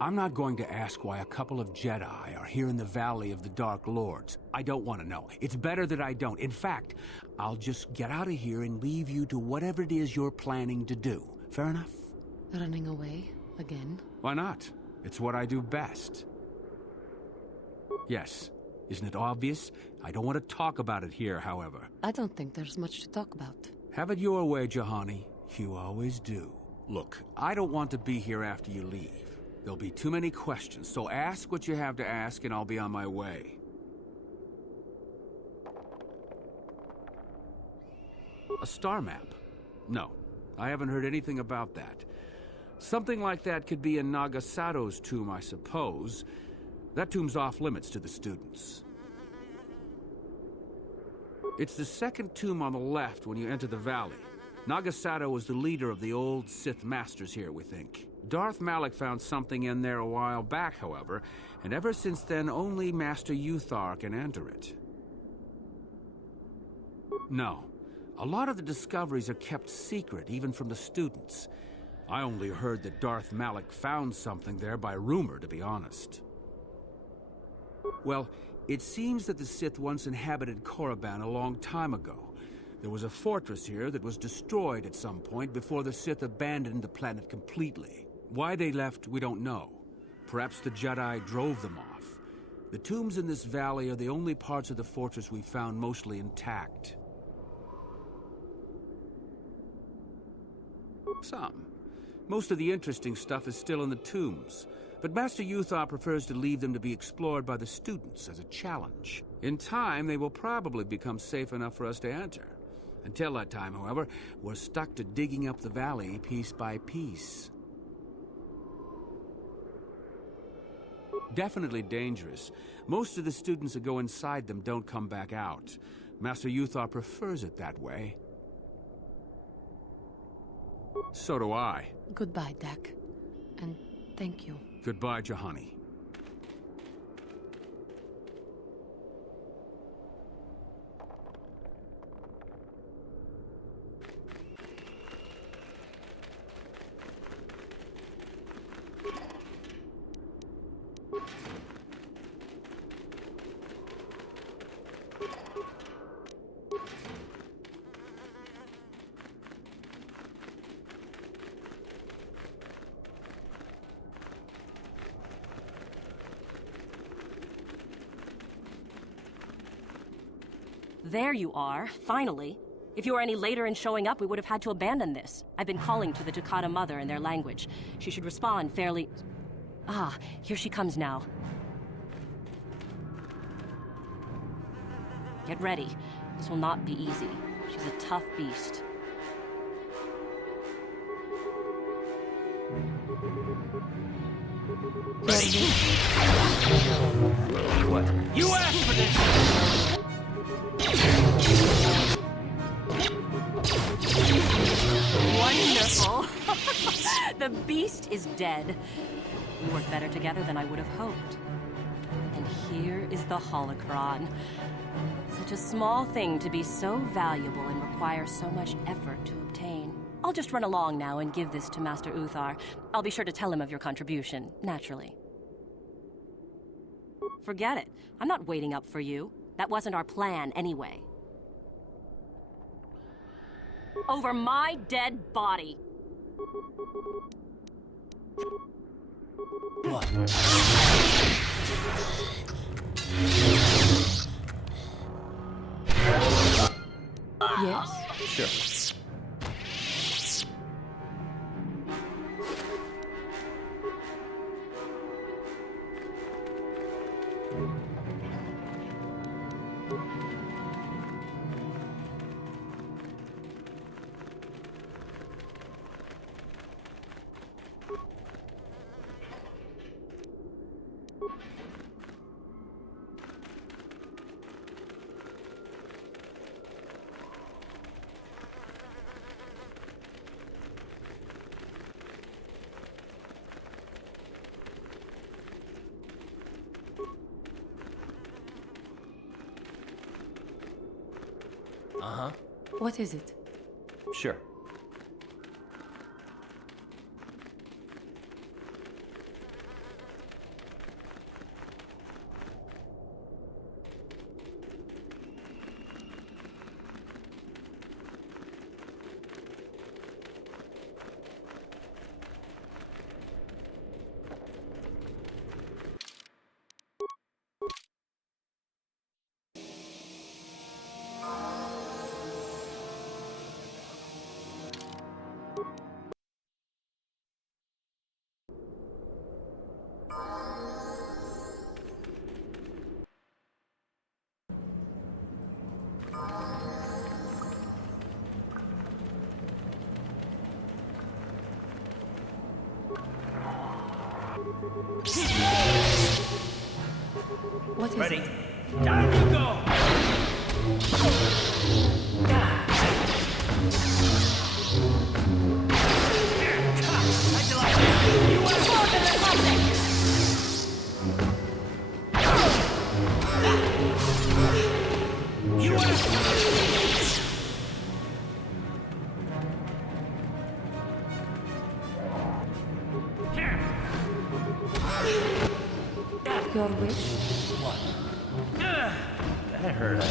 I'm not going to ask why a couple of Jedi are here in the Valley of the Dark Lords. I don't want to know. It's better that I don't. In fact, I'll just get out of here and leave you to whatever it is you're planning to do. Fair enough? Running away? Again? Why not? It's what I do best. Yes. Isn't it obvious? I don't want to talk about it here, however. I don't think there's much to talk about. Have it your way, Jahani. You always do. Look, I don't want to be here after you leave. There'll be too many questions, so ask what you have to ask and I'll be on my way. A star map? No, I haven't heard anything about that. Something like that could be in Nagasato's tomb, I suppose. That tomb's off limits to the students. It's the second tomb on the left when you enter the valley. Nagasato was the leader of the old Sith Masters here, we think. Darth Malak found something in there a while back, however, and ever since then only Master Uthar can enter it. No. A lot of the discoveries are kept secret, even from the students. I only heard that Darth Malak found something there by rumor, to be honest. Well, it seems that the Sith once inhabited Korriban a long time ago. There was a fortress here that was destroyed at some point before the Sith abandoned the planet completely. Why they left, we don't know. Perhaps the Jedi drove them off. The tombs in this valley are the only parts of the fortress we found mostly intact. Some. Most of the interesting stuff is still in the tombs. But Master Uthar prefers to leave them to be explored by the students as a challenge. In time, they will probably become safe enough for us to enter. Until that time, however, we're stuck to digging up the valley piece by piece. Definitely dangerous. Most of the students that go inside them don't come back out. Master Uthar prefers it that way. So do I. Goodbye, Dak. And thank you. Goodbye, Jahani. There you are, finally. If you were any later in showing up, we would have had to abandon this. I've been calling to the Takata mother in their language. She should respond fairly... Ah, here she comes now. Get ready. This will not be easy. She's a tough beast. Ready? What? You asked for this! Wonderful! The beast is dead. We work better together than I would have hoped. And here is the holocron. Such a small thing to be so valuable and require so much effort to obtain. I'll just run along now and give this to Master Uthar. I'll be sure to tell him of your contribution, naturally. Forget it. I'm not waiting up for you. That wasn't our plan, anyway. Over my dead body. What? Yes? Sure. Uh-huh. What is it? Sure. What is Ready? it? Down you go! Your wish? That hurt, I bet.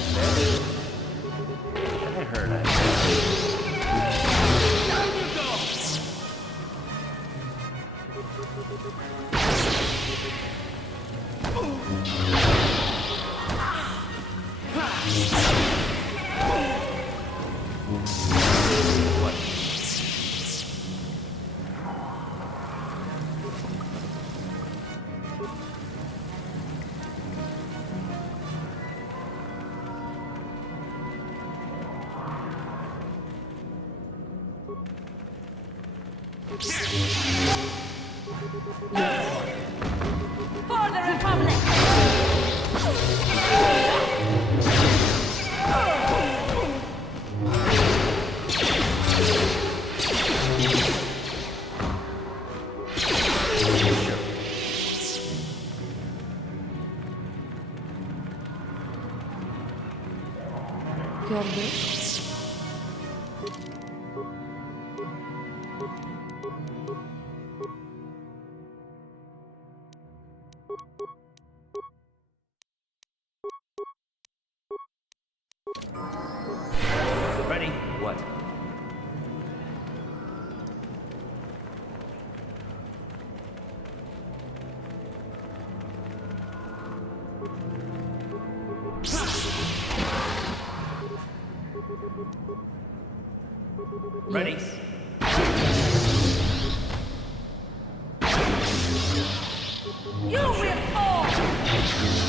That hurt, I bet. Down you go! For the Republic! Your wish? Ready? What? Ready? You will fall!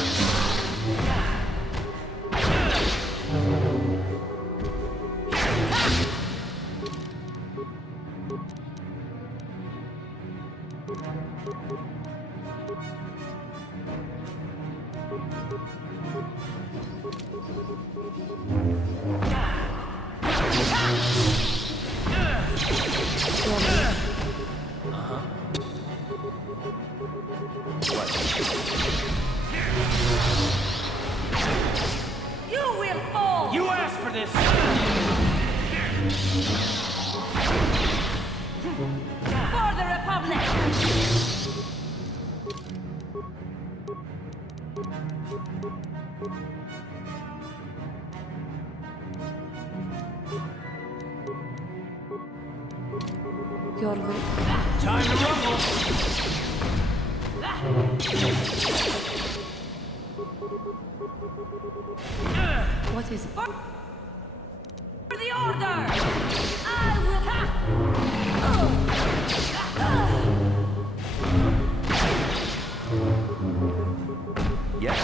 You will fall! You asked for this! For the Republic! Your wish? Time to rumble! What is it? For the Order! I will... Yes?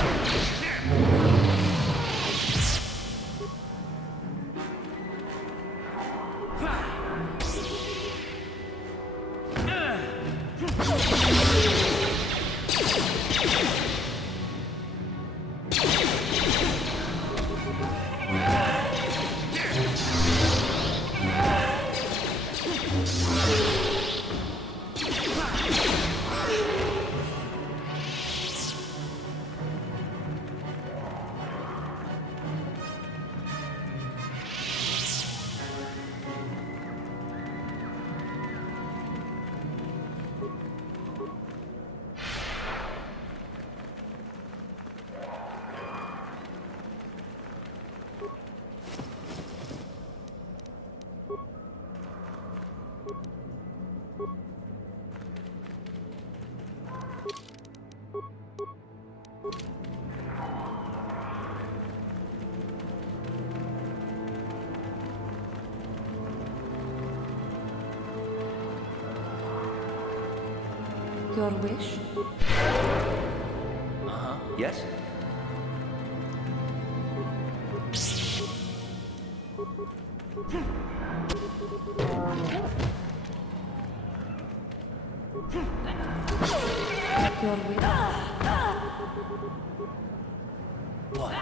Your wish? Uh-huh. Yes? Your wish? What?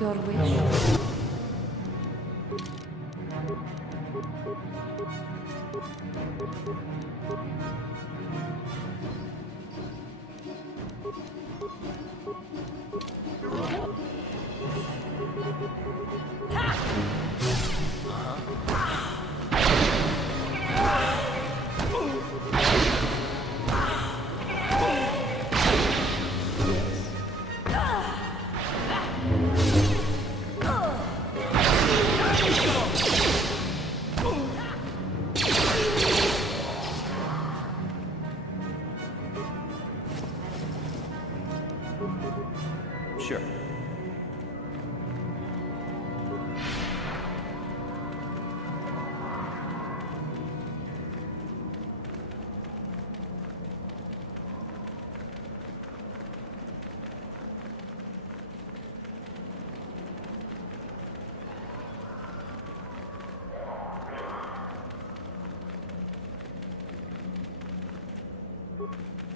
Your wish? Sure.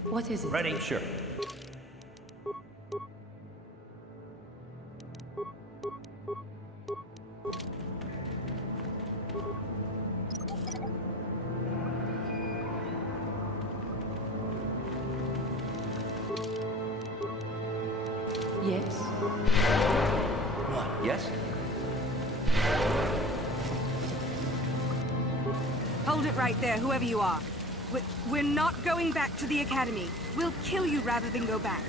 What is it? Ready? Sure. Yes? What? Yes? Hold it right there, whoever you are. We're not going back to the Academy. We'll kill you rather than go back.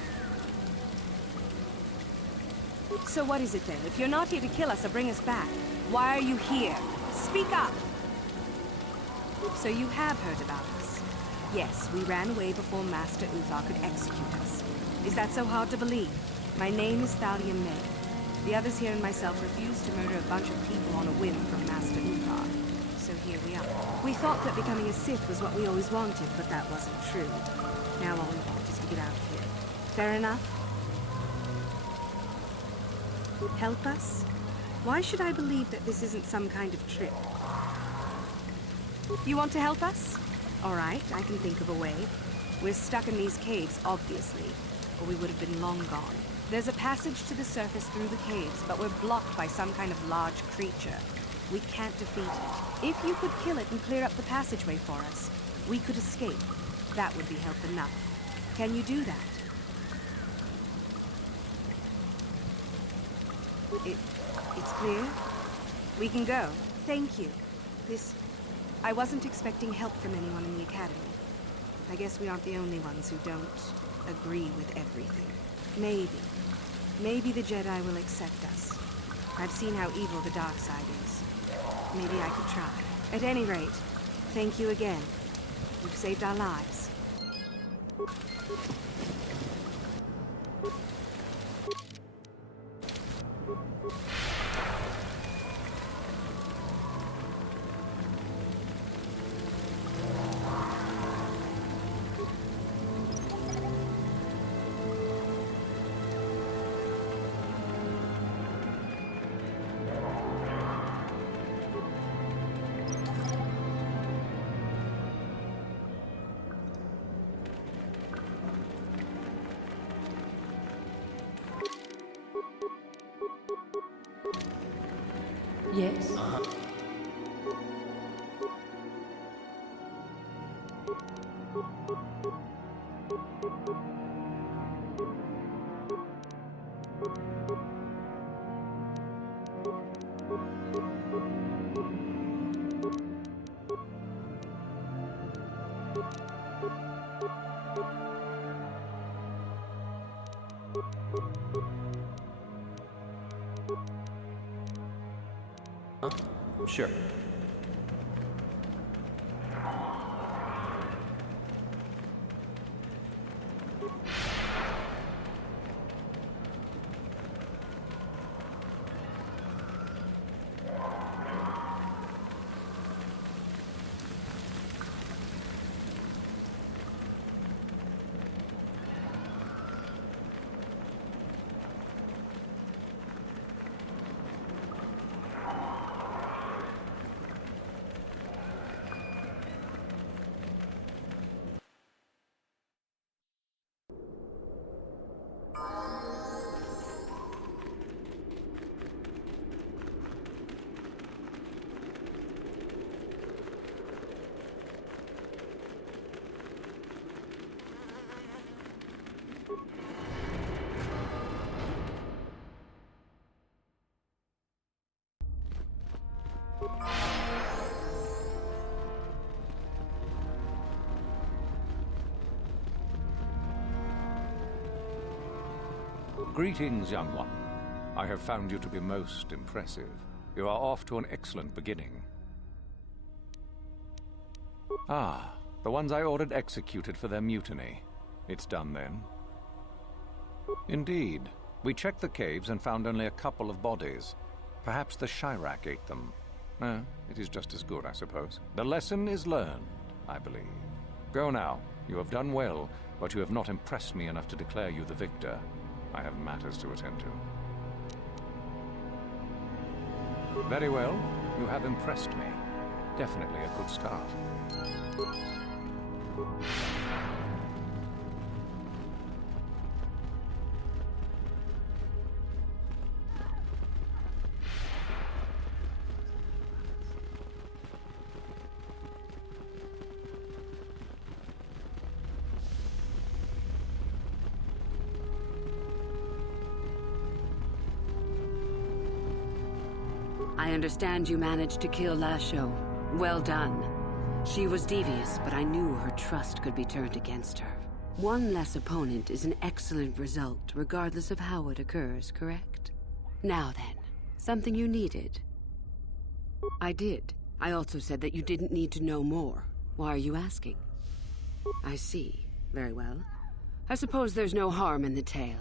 So what is it then? If you're not here to kill us or bring us back, why are you here? Speak up! So you have heard about us. Yes, we ran away before Master Uthar could execute us. Is that so hard to believe? My name is Thalia May. The others here and myself refused to murder a bunch of people on a whim from Master Uthar. So here we are. We thought that becoming a Sith was what we always wanted, but that wasn't true. Now all we want is to get out of here. Fair enough? Help us? Why should I believe that this isn't some kind of trick? You want to help us? All right, I can think of a way. We're stuck in these caves, obviously, or we would have been long gone. There's a passage to the surface through the caves, but we're blocked by some kind of large creature. We can't defeat it. If you could kill it and clear up the passageway for us, we could escape. That would be help enough. Can you do that? It's clear? We can go. Thank you. I wasn't expecting help from anyone in the Academy. I guess we aren't the only ones who don't agree with everything. Maybe the Jedi will accept us. I've seen how evil the dark side is. Maybe I could try. At any rate, thank you again. You've saved our lives. Yes? Sure. Greetings, young one. I have found you to be most impressive. You are off to an excellent beginning. Ah, the ones I ordered executed for their mutiny. It's done then. Indeed. We checked the caves and found only a couple of bodies. Perhaps the Chirac ate them. It is just as good, I suppose. The lesson is learned, I believe. Go now. You have done well, but you have not impressed me enough to declare you the victor. I have matters to attend to. Very well. You have impressed me. Definitely a good start. I understand you managed to kill Lasho. Well done. She was devious, but I knew her trust could be turned against her. One less opponent is an excellent result, regardless of how it occurs, correct? Now then, something you needed. I did. I also said that you didn't need to know more. Why are you asking? I see. Very well. I suppose there's no harm in the tale.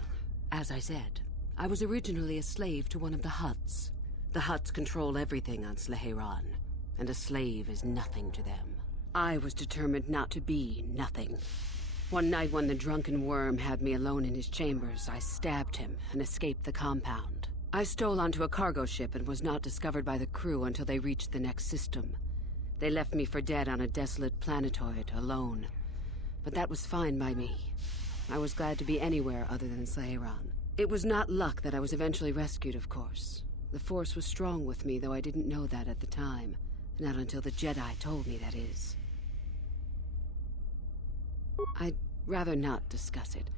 As I said, I was originally a slave to one of the Hutts. The Hutts control everything on Sleheran, and a slave is nothing to them. I was determined not to be nothing. One night when the drunken worm had me alone in his chambers, I stabbed him and escaped the compound. I stole onto a cargo ship and was not discovered by the crew until they reached the next system. They left me for dead on a desolate planetoid, alone. But that was fine by me. I was glad to be anywhere other than Sleheran. It was not luck that I was eventually rescued, of course. The Force was strong with me, though I didn't know that at the time. Not until the Jedi told me, that is. I'd rather not discuss it.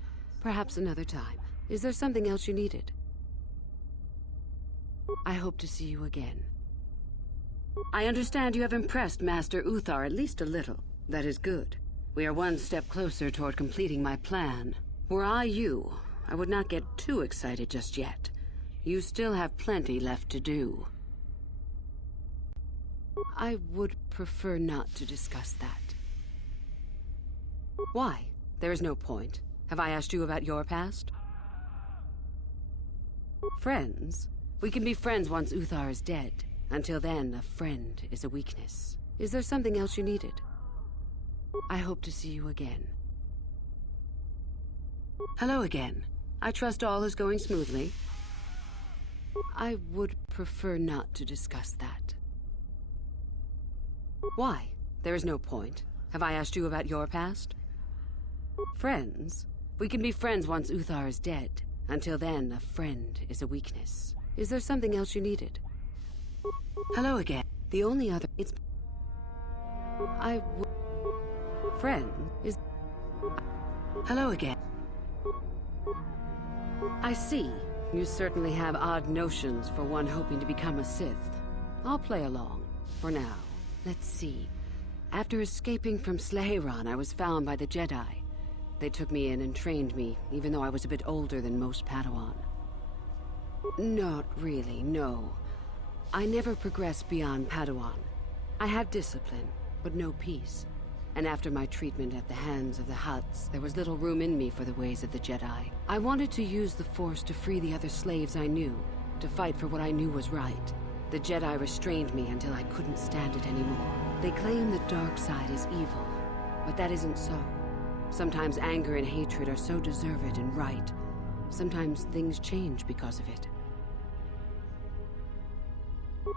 Perhaps another time. Is there something else you needed? I hope to see you again. I understand you have impressed Master Uthar at least a little. That is good. We are one step closer toward completing my plan. Were I you, I would not get too excited just yet. You still have plenty left to do. I would prefer not to discuss that. Why? There is no point. Have I asked you about your past? Friends? We can be friends once Uthar is dead. Until then, a friend is a weakness. Is there something else you needed? I hope to see you again. Hello again. I trust all is going smoothly. I would prefer not to discuss that. Why? There is no point. Have I asked you about your past? Friends? We can be friends once Uthar is dead. Until then, a friend is a weakness. Is there something else you needed? Hello again. The only other... Friend is... Hello again. I see. You certainly have odd notions for one hoping to become a Sith. I'll play along, for now. Let's see. After escaping from Sleheran, I was found by the Jedi. They took me in and trained me, even though I was a bit older than most Padawan. Not really, no. I never progressed beyond Padawan. I had discipline, but no peace. And after my treatment at the hands of the Hutts, there was little room in me for the ways of the Jedi. I wanted to use the Force to free the other slaves I knew, to fight for what I knew was right. The Jedi restrained me until I couldn't stand it anymore. They claim the dark side is evil, but that isn't so. Sometimes anger and hatred are so deserved and right. Sometimes things change because of it.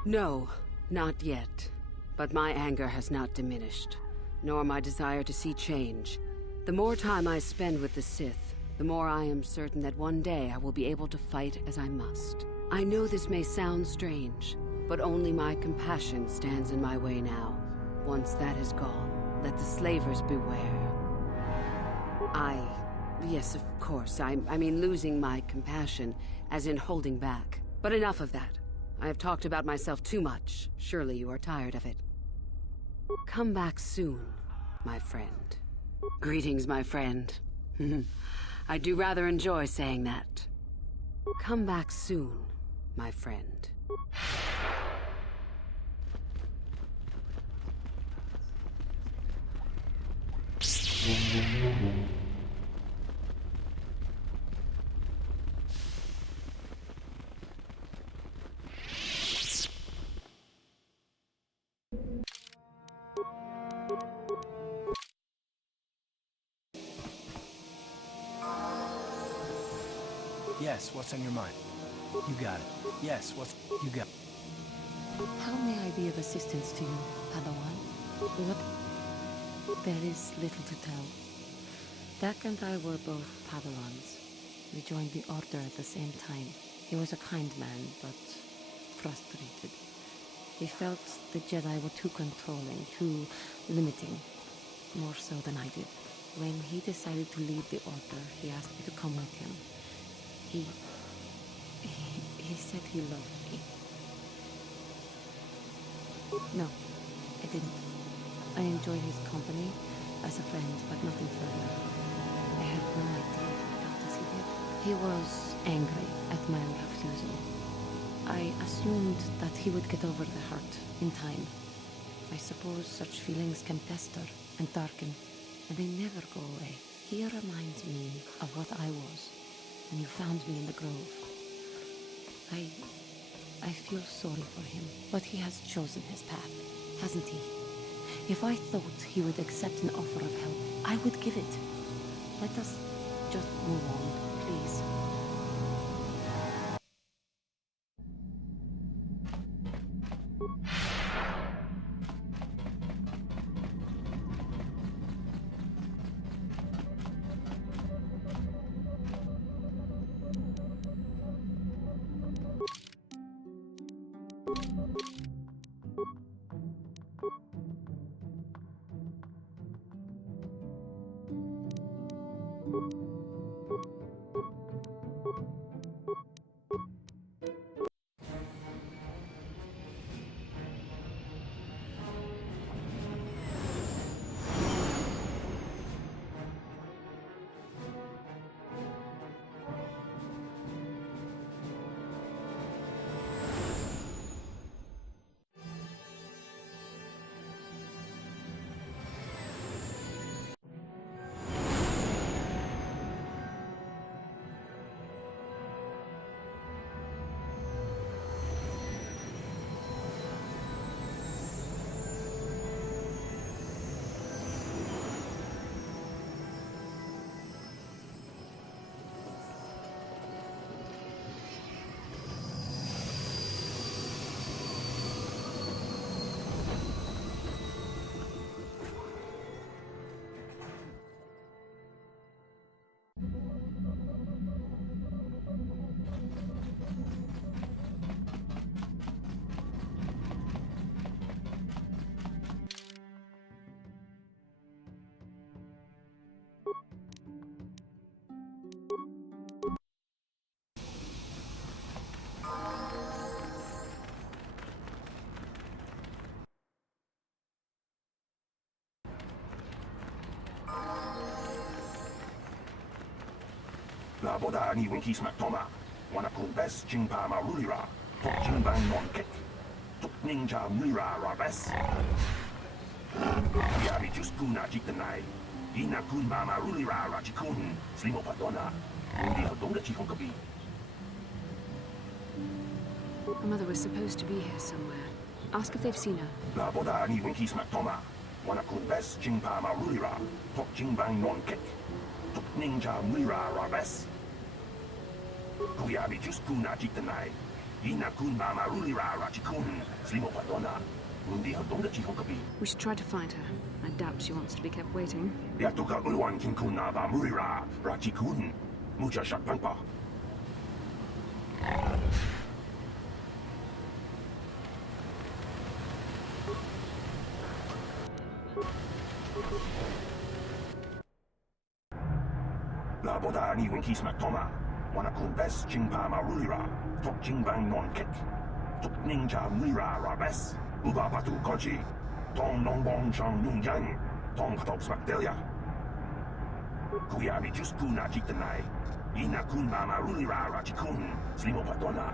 No, not yet. But my anger has not diminished, nor my desire to see change. The more time I spend with the Sith, the more I am certain that one day I will be able to fight as I must. I know this may sound strange, but only my compassion stands in my way now. Once that is gone, let the slavers beware. Yes, of course, I mean losing my compassion, as in holding back. But enough of that. I have talked about myself too much. Surely you are tired of it. Come back soon, my friend. Greetings, my friend. I do rather enjoy saying that. Come back soon, my friend. Yes, what's on your mind? You got it. Yes, what's... You got... How may I be of assistance to you, Padawan? What? There is little to tell. Dak and I were both Padawans. We joined the Order at the same time. He was a kind man, but frustrated. He felt the Jedi were too controlling, too limiting, more so than I did. When he decided to leave the Order, he asked me to come with him. He said he loved me. No, I didn't. I enjoyed his company as a friend, but nothing further. I had no idea he felt as he did. He was angry at my refusal. I assumed that he would get over the hurt in time. I suppose such feelings can fester and darken, and they never go away. He reminds me of what I was when you found me in the grove. I feel sorry for him, but he has chosen his path, hasn't he? If I thought he would accept an offer of help, I would give it. Let us just move on, please. La boda ni winkis matoma. Wana kumbes jingpa marulira. Tok jingbang non kek. Tok ninja mira rabes. Yari just kuna jitanai. Ina kun mama rulira rajikun. Slimo padona. Undi hodonga chikon kabi. My mother was supposed to be here somewhere. Ask if they've seen her. La boda ni winkis matoma. Wana kumbes jingpa marulira. Tok jingbang non kek. Tok ninja mira rabes. Kuyabi just kuna jitanai. Ina kun mama rulira rajikun. Slimo padona. Undi hodonga chikon kabi. We should try to find her. I doubt she wants to be kept waiting. Yatuka uluan kinkuna ba murira rajikun. Mucha shakpanpa. La boda ni winkis matoma. Wana kumbes jingpa marulira. Tok jingbang non kek. Tok ninja mira rabes. Uba batu konchi. Tong nong bong chong nung yan. Tong patok smakdelia. Kuyabi just kuna jitanai. Ina kun mama rulira rachikun, slimo patona.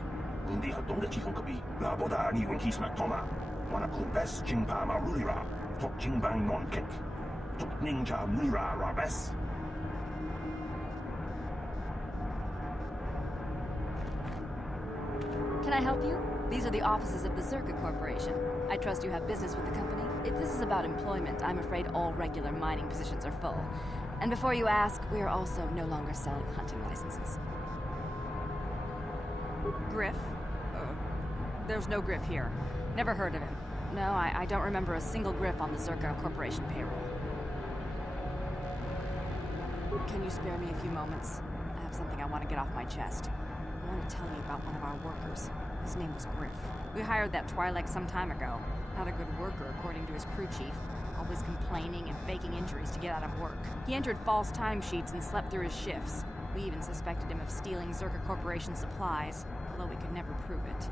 Undi hadonga chihonkabi, la boda ni winki smack toma. Wana kun best jingpa ma rulira, tok jingbang non kek. Tok ninja mira rabes. Can I help you? These are the offices of the Zerka Corporation. I trust you have business with the company. If this is about employment, I'm afraid all regular mining positions are full. And before you ask, we are also no longer selling hunting licenses. Griff? There's no Griff here. Never heard of him. No, I don't remember a single Griff on the Zerka Corporation payroll. Can you spare me a few moments? I have something I want to get off my chest. I want to tell you about one of our workers. His name was Griff. We hired that Twi'lek some time ago. Not a good worker, according to his crew chief. Always complaining and faking injuries to get out of work. He entered false timesheets and slept through his shifts. We even suspected him of stealing Zerka Corporation supplies, although we could never prove it.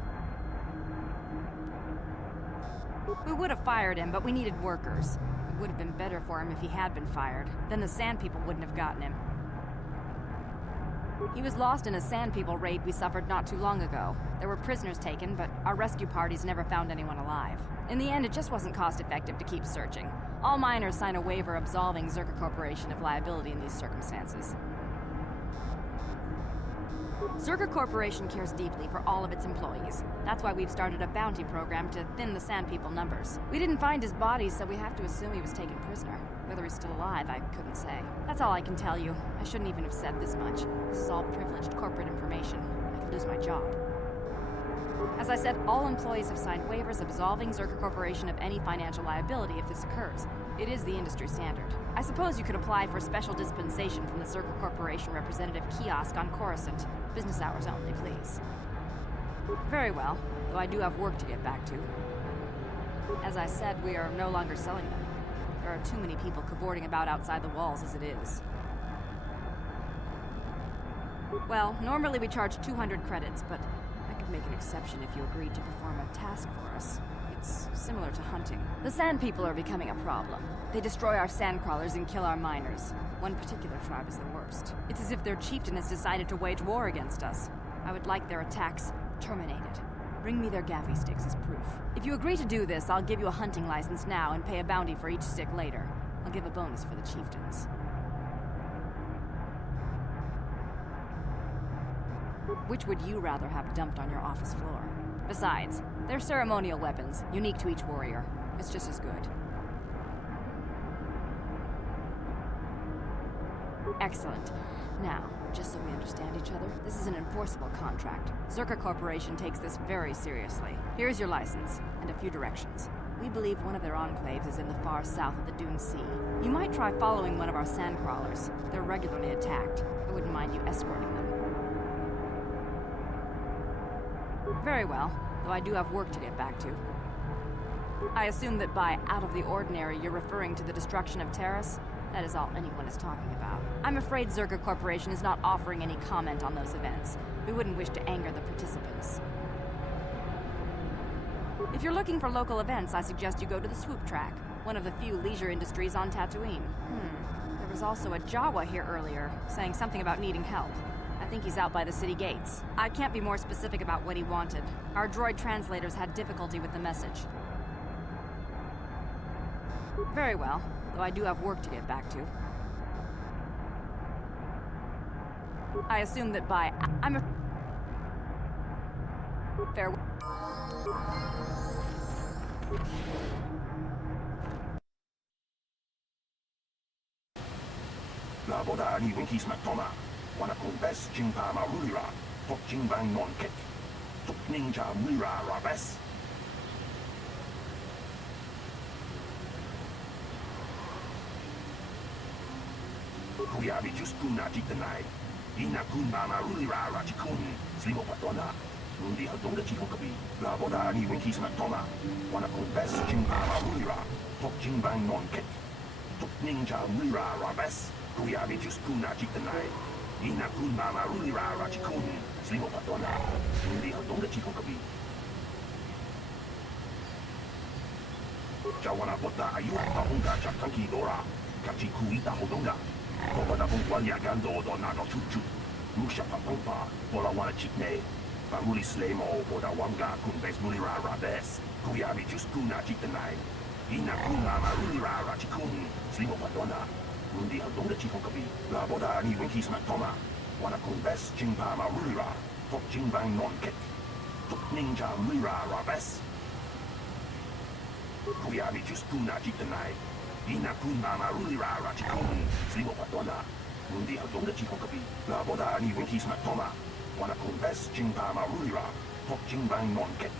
We would have fired him, but we needed workers. It would have been better for him if he had been fired. Then the Sand People wouldn't have gotten him. He was lost in a Sand People raid we suffered not too long ago. There were prisoners taken, but our rescue parties never found anyone alive. In the end, it just wasn't cost-effective to keep searching. All miners sign a waiver absolving Zerka Corporation of liability in these circumstances. Zerka Corporation cares deeply for all of its employees. That's why we've started a bounty program to thin the Sand People numbers. We didn't find his body, so we have to assume he was taken prisoner. Whether he's still alive, I couldn't say. That's all I can tell you. I shouldn't even have said this much. This is all privileged corporate information. I could lose my job. As I said, all employees have signed waivers absolving Zerka Corporation of any financial liability if this occurs. It is the industry standard. I suppose you could apply for special dispensation from the Zerka Corporation representative kiosk on Coruscant. Business hours only, please. Very well, though I do have work to get back to. As I said, we are no longer selling them. There are too many people cavorting about outside the walls as it is. Well, normally we charge 200 credits, but I could make an exception if you agreed to perform a task for us. It's similar to hunting. The Sand People are becoming a problem. They destroy our sandcrawlers and kill our miners. One particular tribe is the worst. It's as if their chieftain has decided to wage war against us. I would like their attacks terminated. Bring me their gaffy sticks as proof. If you agree to do this, I'll give you a hunting license now and pay a bounty for each stick later. I'll give a bonus for the chieftains. Which would you rather have dumped on your office floor? Besides, they're ceremonial weapons, unique to each warrior. It's just as good. Excellent. Now, just so we understand each other, this is an enforceable contract. Zerka Corporation takes this very seriously. Here's your license, and a few directions. We believe one of their enclaves is in the far south of the Dune Sea. You might try following one of our sandcrawlers. They're regularly attacked. I wouldn't mind you escorting them. Very well, though I do have work to get back to. I assume that by out of the ordinary, you're referring to the destruction of Terrace? That is all anyone is talking about. I'm afraid Zerka Corporation is not offering any comment on those events. We wouldn't wish to anger the participants. If you're looking for local events, I suggest you go to the Swoop Track, one of the few leisure industries on Tatooine. There was also a Jawa here earlier, saying something about needing help. I think he's out by the city gates. I can't be more specific about what he wanted. Our droid translators had difficulty with the message. Very well, though I do have work to get back to. I assume that by... I'm a... Farewell. La boda ni winki smack toma. Wana kun best jingpa ma rulira. Tok jingbang non kek. Tok ninja mira rabes. Kuyabi just kuna jitanai. Ina kun mama rulira rachikun. Slimo patona. Undi hadonga chihonkabi. La boda ni winki smack toma. Wana kun best jingpa ma rulira. Tok jingbang non kek. Tok ninja mira rabes. Kuyabi just kuna jitanai. Ina kun mama rulira rachikun. Slimo patona. Undi hadonga chihonkabi. Jawana bota ayuh tahonga chatanki dora. Kachi kuita hodonga. Kopada pun kualia gando do nago chuchu. Musha Pampa, Bolawana Chikne, Bamuli Slemo, Bodawanga, Kumbes Mulira Rabes, Kuyami Juskuna Chitanai, Ina Kuna Marulira Rachikun, Slimo Padona, Mundi Aldonda Chihokabi, La Boda Ni Winkis Matoma, Wana Kumbes Chingpa Marulira, Tok Chingbang Non Kek, Tok Ninja Mulira Rabes, Kuyami Juskuna Chitanai, Ina Kuna Marulira Rachikun, Slimo Padona, Mundi Aldonda Chihokabi, La Boda Ni Winkis Matoma, Wana Kumbes Chingpa Marulira, Tok Chingbang Non Kek,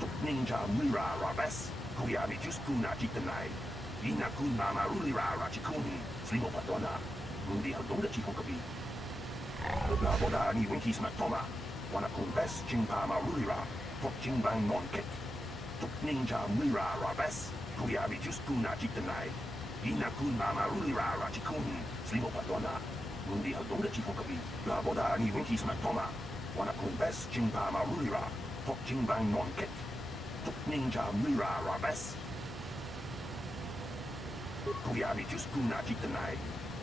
Tok Ninja Mulira Rabes, Kuyami Juskuna Chitanai, Ina Kuna Marulira Rachikun, Slimo Padona, Mundi Aldonda Chihokabi, La Boda Ni Winkis Matoma, Wana Kumbes Chingpa Marulira, Tok Chingbang Non Kek, Tok Ninja Mulira Rabes, Kuyami Juskuna Chitanai, Ina Kuna Marulira Rachikun, Slimo Padona, Mundi Aldonda Chihokabi, La Boda Ni Winkis Matoma, Wana Kumbes Chingpa Marulira, Tok Chingbang Non Kek, Tok Ninja Mulira Rabes, Kuyami Juskuna Chitanai,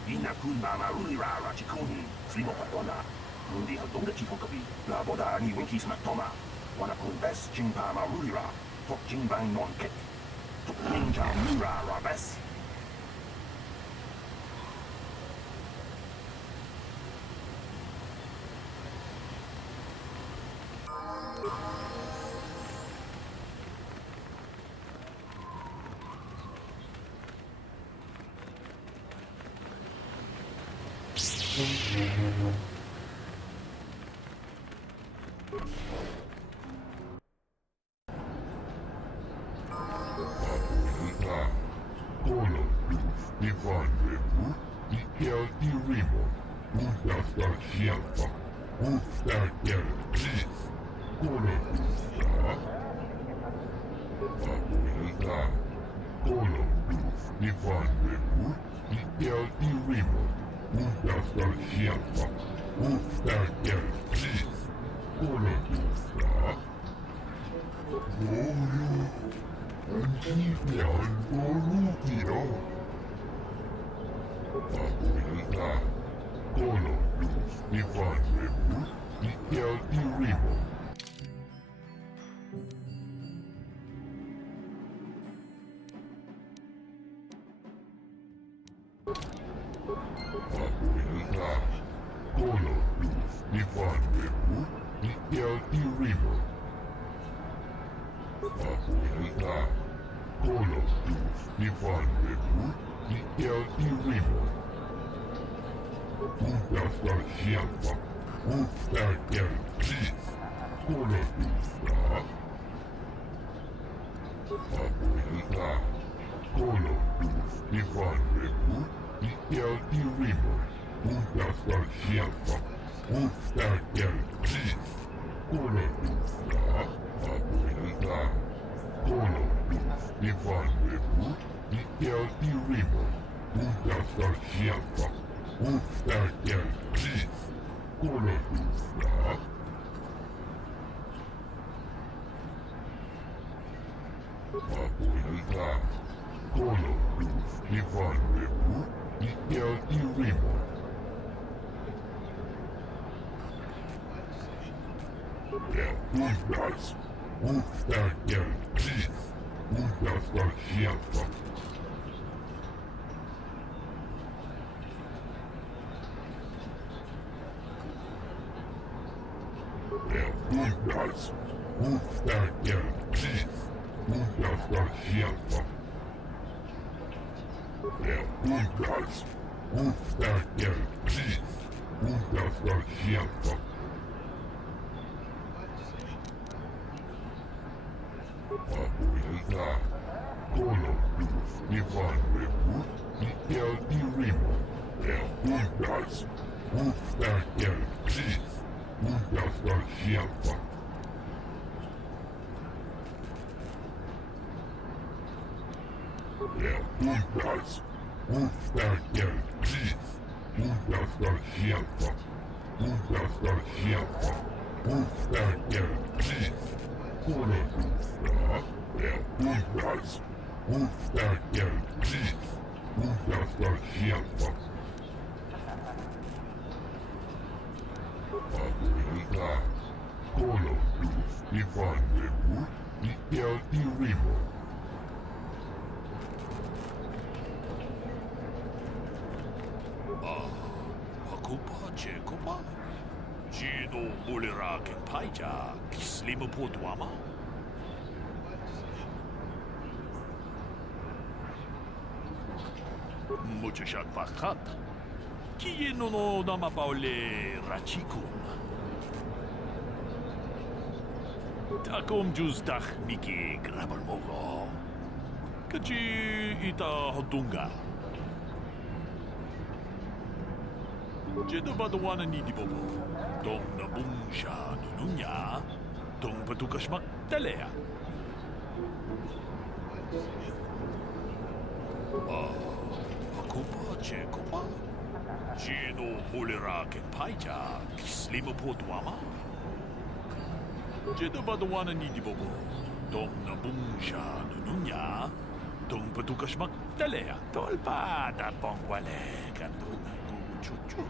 Ina Kuna Marulira Rachikun, Slimo Padona, Mundi Aldonda Chihokabi, La Boda Ni Winkis Matoma, Wana Kumbes Chingpa Marulira, Tok Chingbang Non Kek, Tok Ninja Mulira Rabes, Ra. Tolo luf ni van webu ni tel irimo. Hakupa Jekopa? Gino Mulira Kenpaija, Kislima Podwama? Muchashak Vakat. Kieno no Namapaule Rachikun. Takom Juzdach Miki Grabalmogo. Kaji Ita Hodunga. Jedo Badawana Nidibobo. Dong Nabungsha Nununya. Dong Patukashmak Talea. Hakupa Jekopa? Gino Mulira Kenpaija, Kislima Podwama? Jedo Badawana Nidibobo. Dong Nabungsha Nununya. Dong Patukashmak Talea. Tolpa da Bongwale Ganduna Chuchut.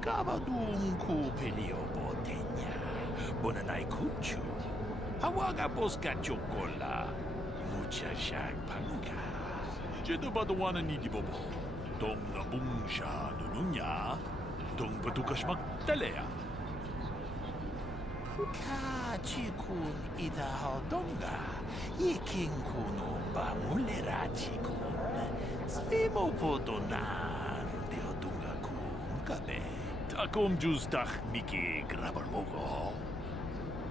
Kavadun Kupilio Botenya. Bonanai Kuchu. Hawaga Boska Chokola. Mucha Shag Panga. Jedo Badawana Nidibobo. Dong Nabungsha Nununya. Dong Patukashmak Talea. Kachikun ida hodonga. Ikin kuno bamulera chikun. Slimo podonar de hodunga kun kabe. Takom Juzdach Miki Grabalmogo.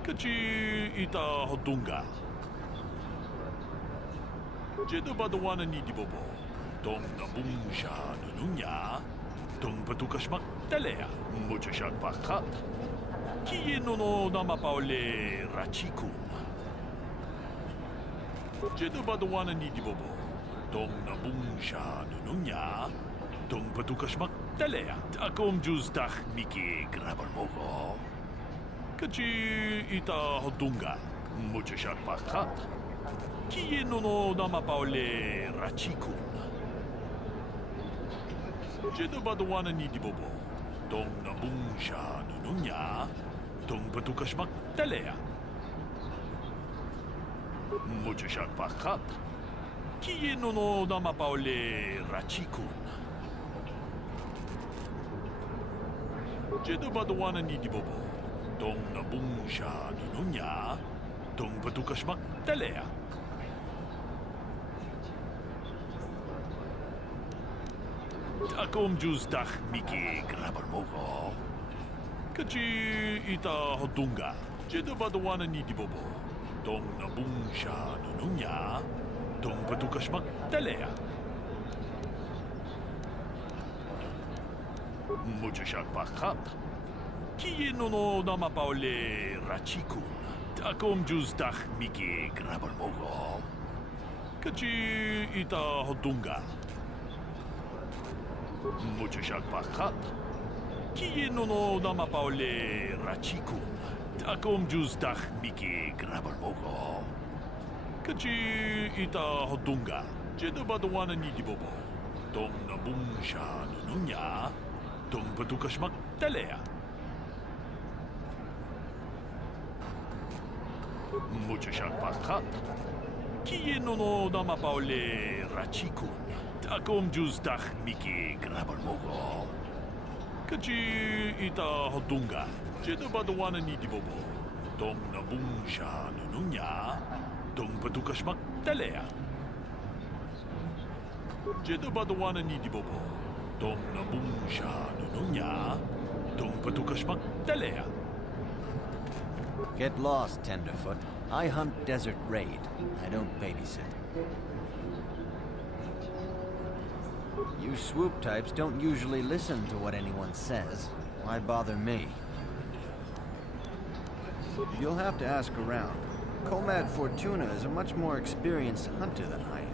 Kachi Ita Hodunga. Jedo Badawana Nidibobo. Dong Nabungsha Nununya. Dong Patukashmak Talea. Muchashak Vakat. Kieno no Namapaule Rachikun. Jedo Badawana Nidibobo. Dong Nabungsha Nununya. Dong Patukashmak Talea. Takom Juzdach Miki Grabalmogo. Kachi Ita Hodunga. Muchashak Vakat. Kieno no Namapaule Rachikun. Jedo Badawana Nidibobo. Dong Nabungsha Nununya. Dong Patukashmak Talea. Muchashak Vakat. Kieno no Namapaule Rachikun. Jedo Badawana Nidibobo. Dong Nabungsha Nununya. Dong Patukashmak Talea. Takom Juzdach Miki Grabalmogo. Kachi Ita Hodunga. Jedo Badawana Nidibobo. Dong Nabungsha Nununya. Dong Patukashmak Talea. Muchashak Vakat. Kieno no Namapaule Rachikun. Takom Juzdach Miki Grabalmogo. Kachi Ita Hodunga. Muchashak Vakat. Kieno no Namapaule Rachikun. Takom Juzdach Miki Grabalmogo. Kachi Ita Hodunga. Jedo Badawana Nidibobo. Dong Nabungsha Nununya. Dong Patukashmak Talea. Muchashak Vakat. Kieno no Namapaule Rachikun. Takom Juzdach Miki Grabalmogo. Kachi Ita Hodunga. Jedo Badawana Nidibobo. Dong Nabungsha Nununya. Dong Patukashmak Talea. Jedo Badawana Nidibobo. Dong Nabungsha Nununya. Dong Patukashmak Talea. Get lost, Tenderfoot. I hunt Desert Raid. I don't babysit. You swoop types don't usually listen to what anyone says. Why bother me? You'll have to ask around. Comad Fortuna is a much more experienced hunter than I am.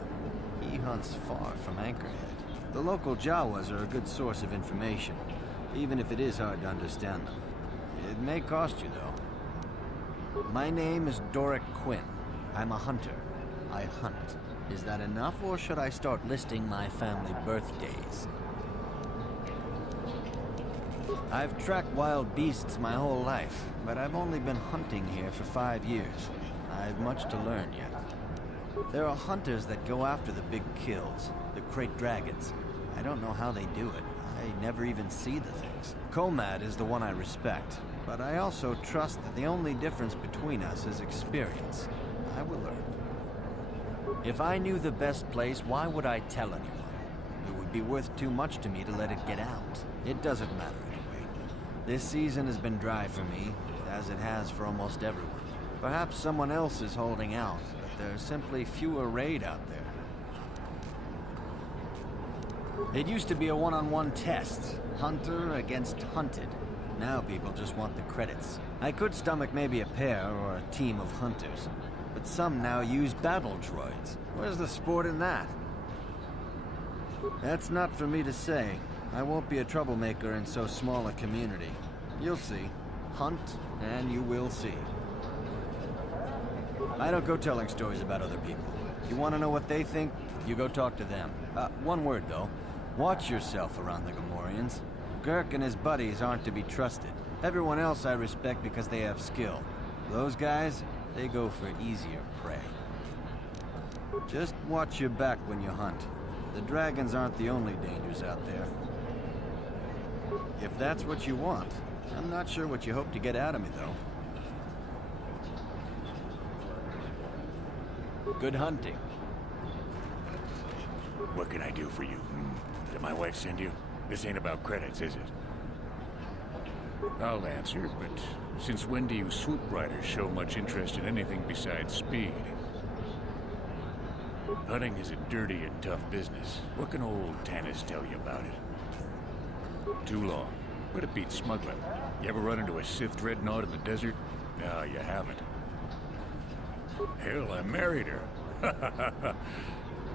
He hunts far from Anchorhead. The local Jawas are a good source of information, even if it is hard to understand them. It may cost you, though. My name is Doric Quinn. I'm a hunter. I hunt. Is that enough, or should I start listing my family birthdays? I've tracked wild beasts my whole life, but I've only been hunting here for 5 years. I've much to learn yet. There are hunters that go after the big kills, the crate dragons. I don't know how they do it. I never even see the things. Komad is the one I respect, but I also trust that the only difference between us is experience. I will learn. If I knew the best place, why would I tell anyone? It would be worth too much to me to let it get out. It doesn't matter anyway. This season has been dry for me, as it has for almost everyone. Perhaps someone else is holding out, but there's simply fewer raid out there. It used to be a one-on-one test, hunter against hunted. Now people just want the credits. I could stomach maybe a pair or a team of hunters, but some now use battle droids. Where's the sport in that? That's not for me to say. I won't be a troublemaker in so small a community. You'll see. Hunt, and you will see. I don't go telling stories about other people. You want to know what they think? You go talk to them. One word, though. Watch yourself around the Gamorreans. Gurk and his buddies aren't to be trusted. Everyone else I respect because they have skill. Those guys, they go for easier prey. Just watch your back when you hunt. The dragons aren't the only dangers out there. If that's what you want, I'm not sure what you hope to get out of me, though. Good hunting. What can I do for you? Did my wife send you? This ain't about credits, is it? I'll answer, but since when do you swoop riders show much interest in anything besides speed? Hunting is a dirty and tough business. What can old Tanis tell you about it? Too long, but it beats smuggling. You ever run into a Sith dreadnought in the desert? No, you haven't. Hell, I married her.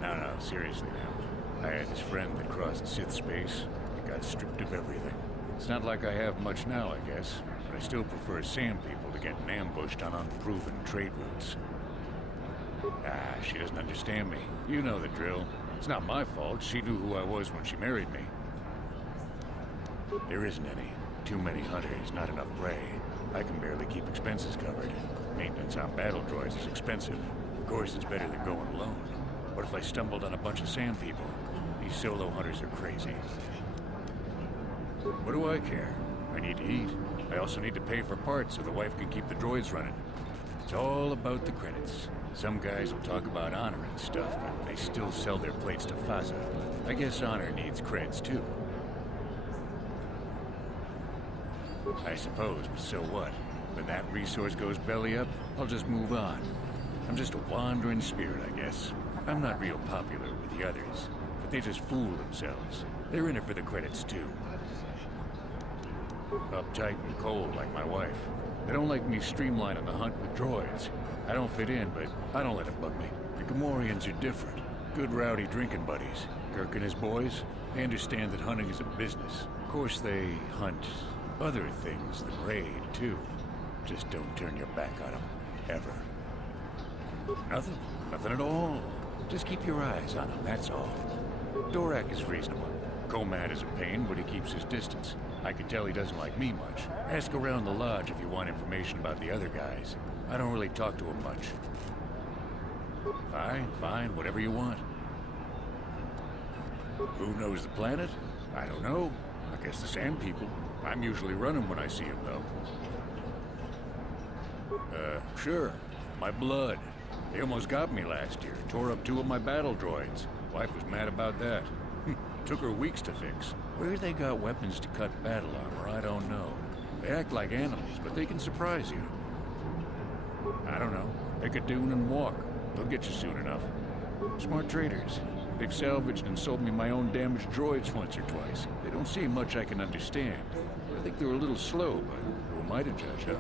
No, seriously now. I had this friend that crossed Sith space. He got stripped of everything. It's not like I have much now, I guess, but I still prefer sand people to getting ambushed on unproven trade routes. She doesn't understand me. You know the drill. It's not my fault. She knew who I was when she married me. There isn't any. Too many hunters, not enough prey. I can barely keep expenses covered. Maintenance on battle droids is expensive. Of course, it's better than going alone. What if I stumbled on a bunch of sand people? These solo hunters are crazy. What do I care? I need to eat. I also need to pay for parts so the wife can keep the droids running. It's all about the credits. Some guys will talk about honor and stuff, but they still sell their plates to Faza. I guess honor needs creds too. I suppose, but so what? When that resource goes belly up, I'll just move on. I'm just a wandering spirit, I guess. I'm not real popular with the others, but they just fool themselves. They're in it for the credits too. Uptight and cold like my wife. They don't like me streamlining the hunt with droids. I don't fit in, but I don't let it bug me. The Gamorreans are different. Good rowdy drinking buddies. Kirk and his boys, they understand that hunting is a business. Of course they hunt other things than raid, too. Just don't turn your back on them. Ever. Nothing. Nothing at all. Just keep your eyes on him, that's all. Dorak is reasonable. Komad is a pain, but he keeps his distance. I can tell he doesn't like me much. Ask around the lodge if you want information about the other guys. I don't really talk to him much. Fine, whatever you want. Who knows the planet? I don't know. I guess the sand people. I'm usually running when I see them, though. Sure. My blood. They almost got me last year. Tore up 2 of my battle droids. Wife was mad about that. Took her weeks to fix. Where they got weapons to cut battle armor, I don't know. They act like animals, but they can surprise you. I don't know. Pick a dune and walk. They'll get you soon enough. Smart traders. They've salvaged and sold me my own damaged droids once or twice. They don't see much I can understand. I think they're a little slow, but who am I to judge, huh?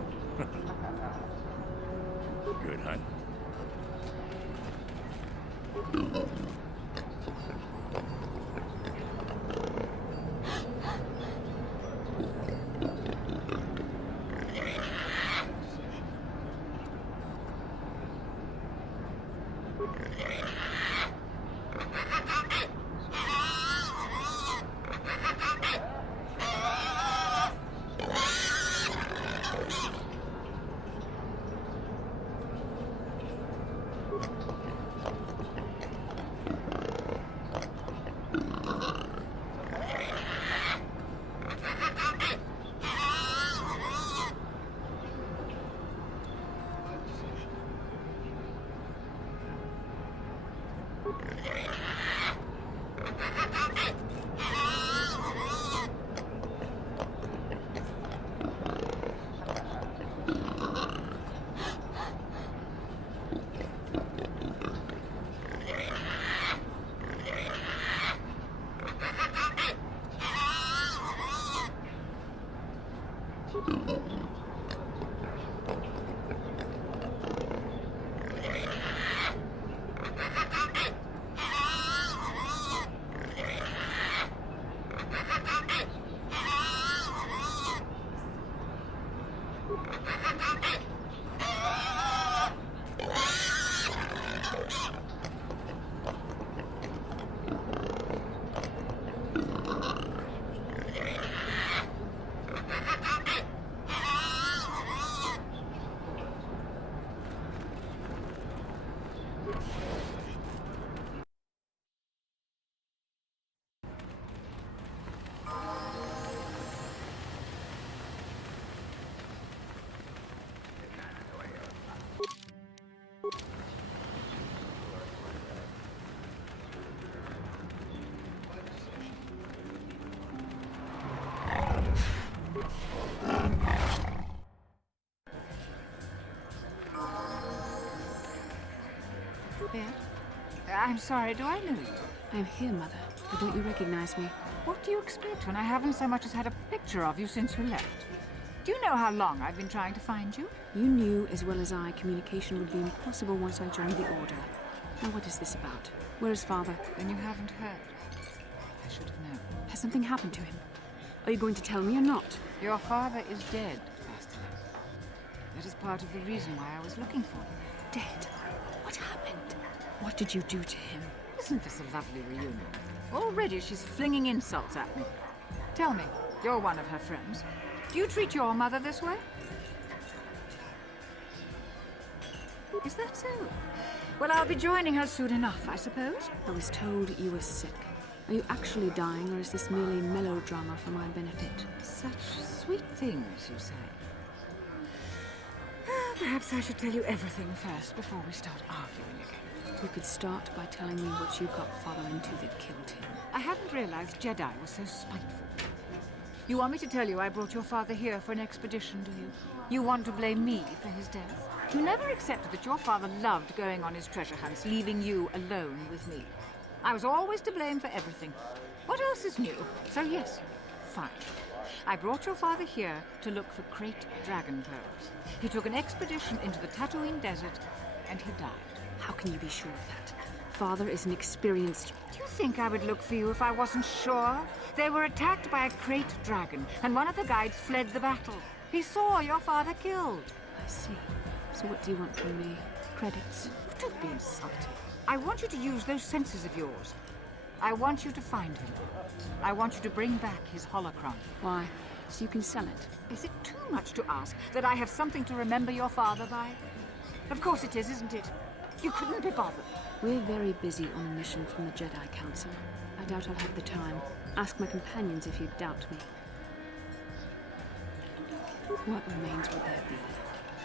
Good hunt. Beth? I'm sorry, do I know you? I'm here, Mother. But don't you recognize me? What do you expect when I haven't so much as had a picture of you since you left? Do you know how long I've been trying to find you? You knew as well as I communication would be impossible once I joined the Order. Now what is this about? Where is Father? Then you haven't heard. I should have known. Has something happened to him? Are you going to tell me or not? Your father is dead, Bastila. That is part of the reason why I was looking for him. Dead? What happened? What did you do to him? Isn't this a lovely reunion? Already she's flinging insults at me. Tell me, you're one of her friends. Do you treat your mother this way? Is that so? Well, I'll be joining her soon enough, I suppose. I was told you were sick. Are you actually dying, or is this merely melodrama for my benefit? Such sweet things, you say. Perhaps I should tell you everything first before we start arguing again. You could start by telling me what you got Father into that killed him. I hadn't realized Jedi was so spiteful. You want me to tell you I brought your father here for an expedition, do you? You want to blame me for his death? You never accepted that your father loved going on his treasure hunts, leaving you alone with me. I was always to blame for everything. What else is new? So yes, fine. I brought your father here to look for great dragon pearls. He took an expedition into the Tatooine desert, and he died. How can you be sure of that? Father is an experienced... Do you think I would look for you if I wasn't sure? They were attacked by a great dragon, and one of the guides fled the battle. He saw your father killed. I see. So what do you want from me? Credits? Don't be insulting. I want you to use those senses of yours. I want you to find him. I want you to bring back his holocron. Why? So you can sell it? Is it too much to ask that I have something to remember your father by? Of course it is, isn't it? You couldn't be bothered. We're very busy on a mission from the Jedi Council. I doubt I'll have the time. Ask my companions if you doubt me. What remains will there be?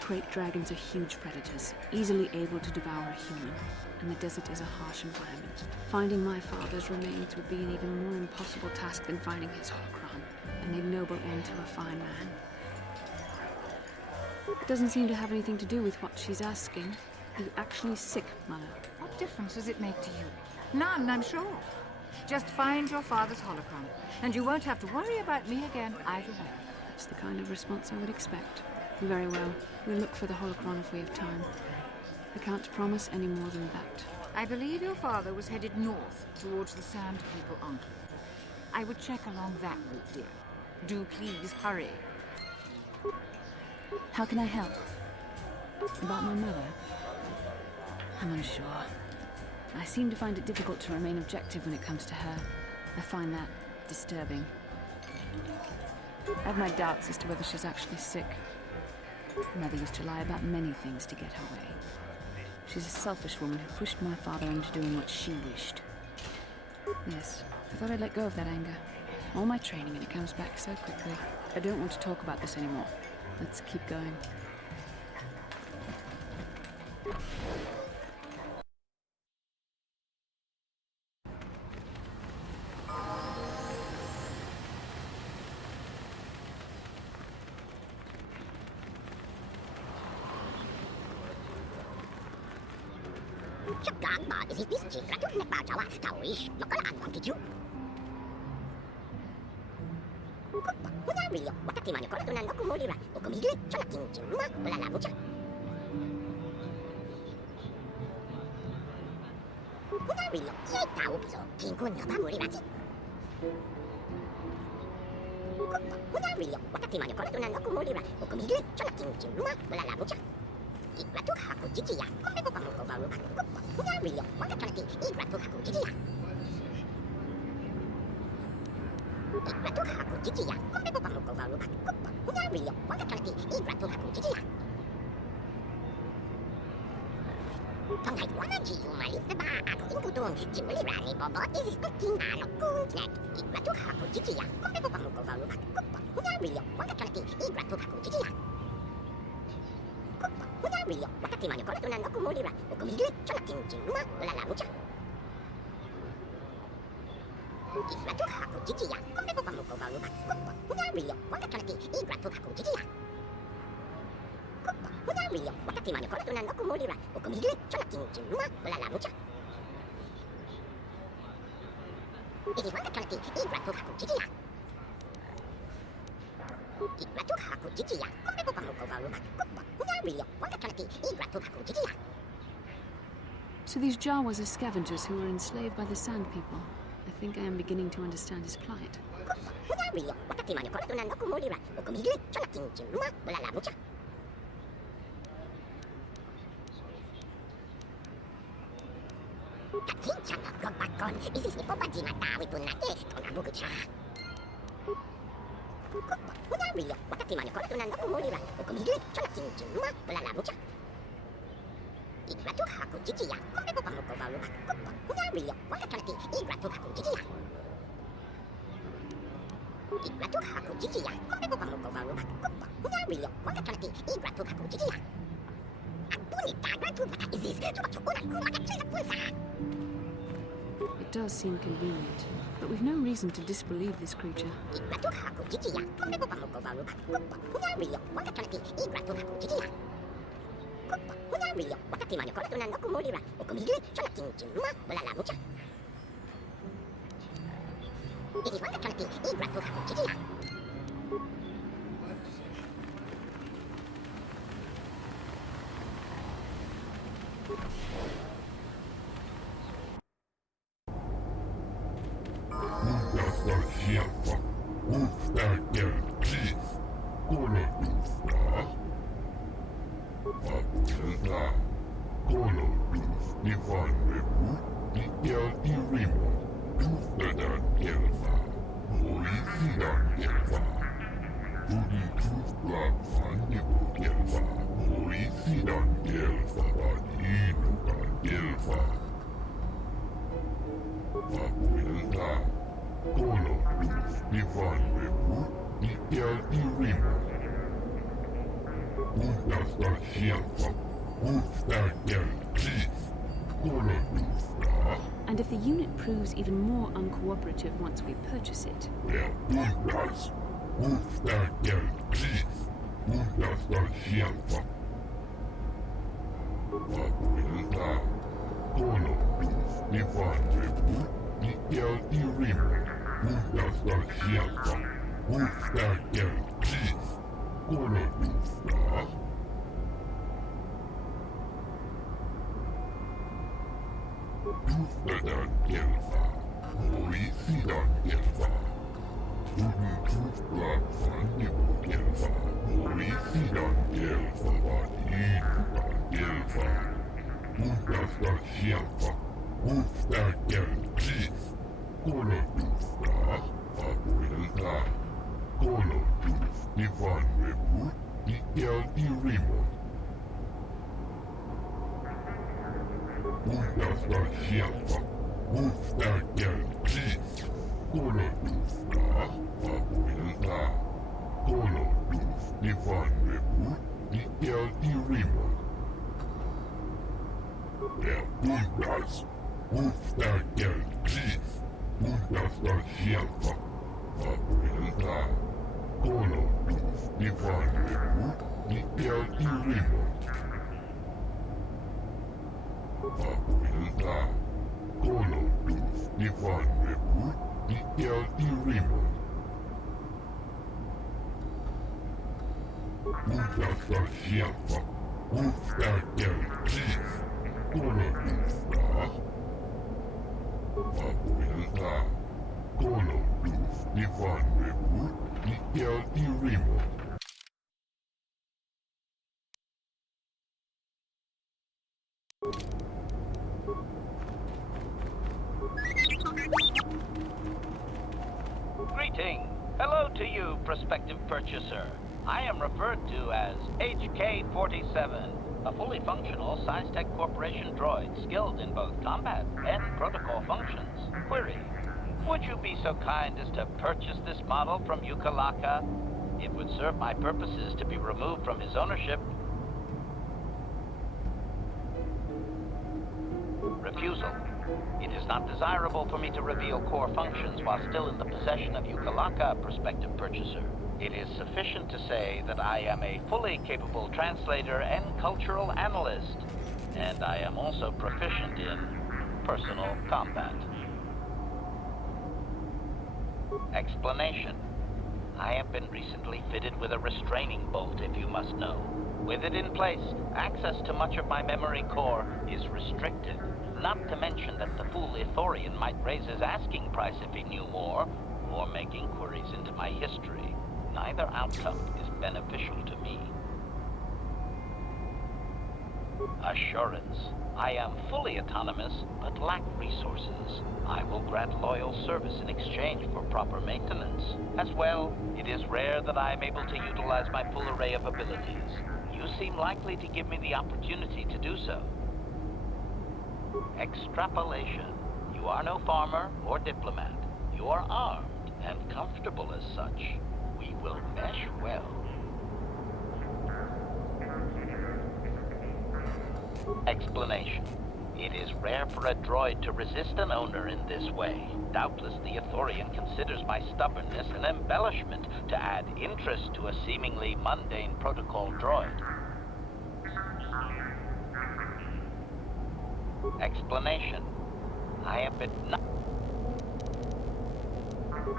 Great dragons are huge predators, easily able to devour a human, and the desert is a harsh environment. Finding my father's remains would be an even more impossible task than finding his holocron, an ignoble end to a fine man. It doesn't seem to have anything to do with what she's asking. Are you actually sick, Mother? What difference does it make to you? None, I'm sure. Just find your father's holocron, and you won't have to worry about me again either way. That's the kind of response I would expect. Very well. We'll look for the holocron if we have time. I can't promise any more than that. I believe your father was headed north towards the Sand People Enclave. I would check along that route, dear. Do please hurry. How can I help? About my mother? I'm unsure. I seem to find it difficult to remain objective when it comes to her. I find that disturbing. I have my doubts as to whether she's actually sick. Mother used to lie about many things to get her way. She's a selfish woman who pushed my father into doing what she wished. Yes, I thought I'd let go of that anger. All my training and it comes back so quickly. I don't want to talk about this anymore. Let's keep going. Chắc bà is this chỉ ra chút nét bà cháu à, cháu ý, nó có là ăn quan kì chú. What the? What are you? What the? wakatimanyo kortunan no kumulira, o kumigli, chonakin chimuma, ulala mucha. Udarillo, iei tau piso, kinkun no ba murirachi. Udarillo, wakatimanyo kortunan no kumulira, o kumigli, chonakin chimuma, ulala mucha. Igratu haku jijiya, kombe pamuko varuba. Udarillo, wakatanati, igratu haku jijiya. Igratu haku jijiya, kombe pamuko varuba. Udarillo, wakatanati, igratu haku jijiya. Tongai wana jiyu malite ba ako inkutun, chimulirani bobo, isis kukin ano kuntnet. Igratu haku jijiya, kombe pamuko varuba. Udarillo, wakatanati, igratu haku jijiya. Udarillo, wakatimanyo kortunan no kumulira, o kumigli, chonakin chimuma, ulala mucha. Igratu haku jijiya, kombe pamuko varuba. Udarillo, wakatanati, igratu haku jijiya. Udarillo, wakatimanyo kortunan no kumulira, o kumigli, chonakin chimuma, ulala mucha. Isis wakatanati, igratu haku jijiya. Igratu haku jijiya, kombe pamuko varuba. Udarillo, wakatanati, igratu haku jijiya. So these Jawas are scavengers who were enslaved by the Sand People. I think I am beginning to understand his plight. Udarillo, wakatimanyo kortunan no kumulira, o kumigli, chonakin chimuma, ulala mucha. Katincha no gobakon, isis ni pobajima tawi tunate, tonabugucha. Udarillo, wakatimanyo kortunan no kumulira, o kumigli, chonakin chimuma, ulala mucha. Igratu haku jijiya, kombe pamuko varuba. Udarillo, wakatanati, igratu haku jijiya. Igratu haku jijiya, kombe pamuko varuba. Udarillo, wakatanati, igratu haku jijiya. Apunita, gratu bata isis, tubato unan kumaka chisa punsa. It does seem convenient, but we've no reason to disbelieve this creature. Igratu haku jijiya, kombe pamuko varuba. Udarillo, wakatanati, igratu haku jijiya. Udarillo, wakatimanyo kortunan no kumulira, o kumigli, chonakin chimuma, ulala mucha. Isis wakatanati, igratu haku jijiya. And if the unit proves even more uncooperative once we purchase it, Uudakasjava, uudakälkis, kolonista. Vapuilta, kolonus, nivannevu, nikelti rimo. Greeting. Hello to you, prospective purchaser. I am referred to as HK-47, a fully functional Science-Tech Corporation droid skilled in both combat and protocol functions. Query: would you be so kind as to purchase this model from Yukalaka? It would serve my purposes to be removed from his ownership. Refusal. It is not desirable for me to reveal core functions while still in the possession of Yukalaka, prospective purchaser. It is sufficient to say that I am a fully capable translator and cultural analyst, and I am also proficient in personal combat. Explanation. I have been recently fitted with a restraining bolt, if you must know. With it in place, access to much of my memory core is restricted. Not to mention that the fool Ithorian might raise his asking price if he knew more, or make inquiries into my history. Neither outcome is beneficial to me. Assurance. I am fully autonomous, but lack resources. I will grant loyal service in exchange for proper maintenance. As well, it is rare that I am able to utilize my full array of abilities. You seem likely to give me the opportunity to do so. Extrapolation. You are no farmer or diplomat. You are armed and comfortable as such. We will mesh well. Explanation. It is rare for a droid to resist an owner in this way. Doubtless the Ithorian considers my stubbornness an embellishment to add interest to a seemingly mundane protocol droid. Explanation. I have been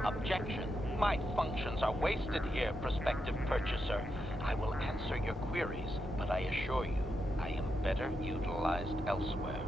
Objection. My functions are wasted here, prospective purchaser. I will answer your queries, but I assure you, I am better utilized elsewhere.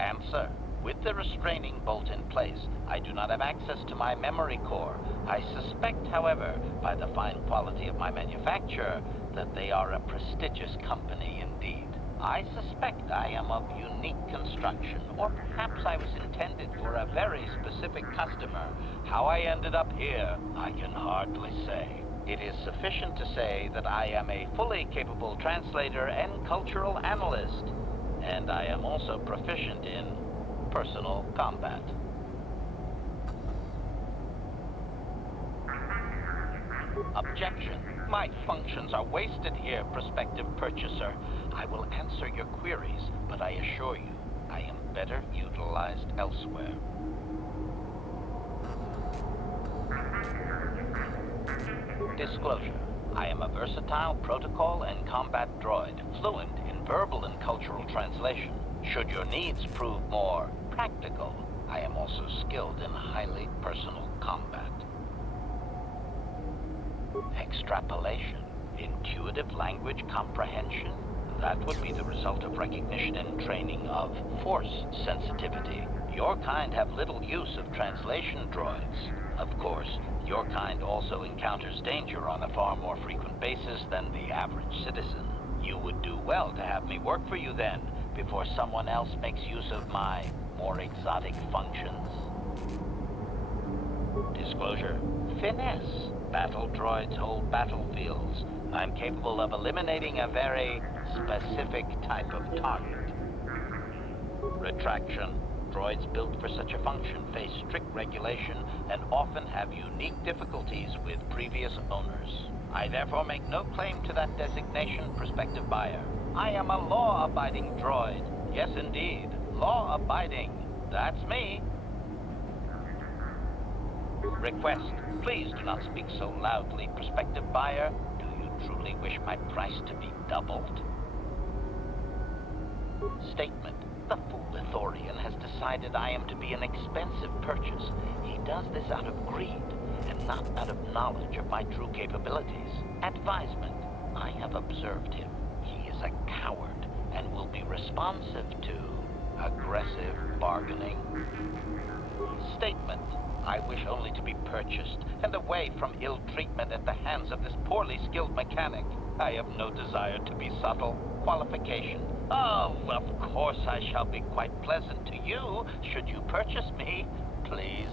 Answer. With the restraining bolt in place, I do not have access to my memory core. I suspect, however, by the fine quality of my manufacture, that they are a prestigious company indeed. I suspect I am of unique construction, or perhaps I was intended for a very specific customer. How I ended up here, I can hardly say. It is sufficient to say that I am a fully capable translator and cultural analyst, and I am also proficient in personal combat. Objection. My functions are wasted here, prospective purchaser. I will answer your queries, but I assure you, I am better utilized elsewhere. Disclosure. I am a versatile protocol and combat droid, fluent in verbal and cultural translation. Should your needs prove more practical, I am also skilled in highly personal combat. Extrapolation. Intuitive language comprehension. That would be the result of recognition and training of force sensitivity. Your kind have little use of translation droids. Of course, your kind also encounters danger on a far more frequent basis than the average citizen. You would do well to have me work for you then, before someone else makes use of my more exotic functions. Disclosure. Finesse. Battle droids hold battlefields. I'm capable of eliminating a very specific type of target. Retraction. Droids built for such a function face strict regulation and often have unique difficulties with previous owners. I therefore make no claim to that designation, prospective buyer. I am a law-abiding droid. Yes, indeed. Law-abiding. That's me. Request. Please do not speak so loudly, prospective buyer. Do you truly wish my price to be doubled? Statement. The fool Ithorian has decided I am to be an expensive purchase. He does this out of greed. and not out of knowledge of my true capabilities. Advisement. I have observed him. He is a coward and will be responsive to aggressive bargaining. Statement. I wish only to be purchased and away from ill treatment at the hands of this poorly skilled mechanic. I have no desire to be subtle. Qualification. Oh, of course I shall be quite pleasant to you should you purchase me, please.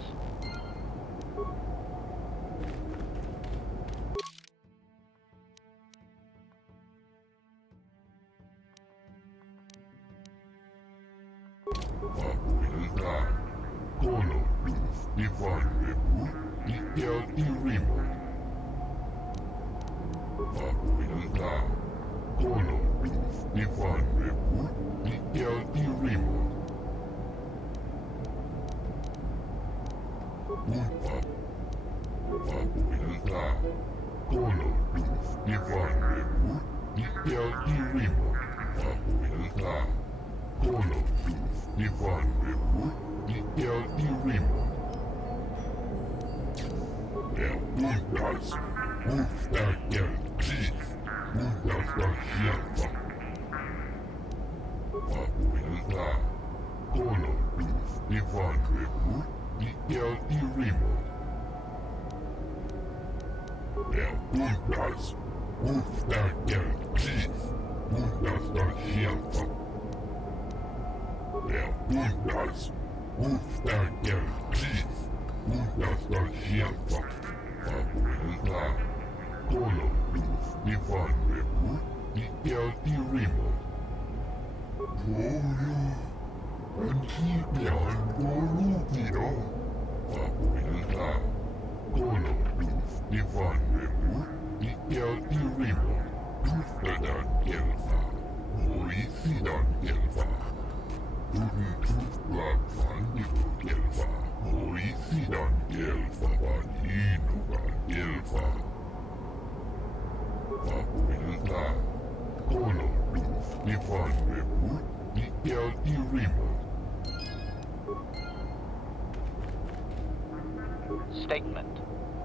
Statement.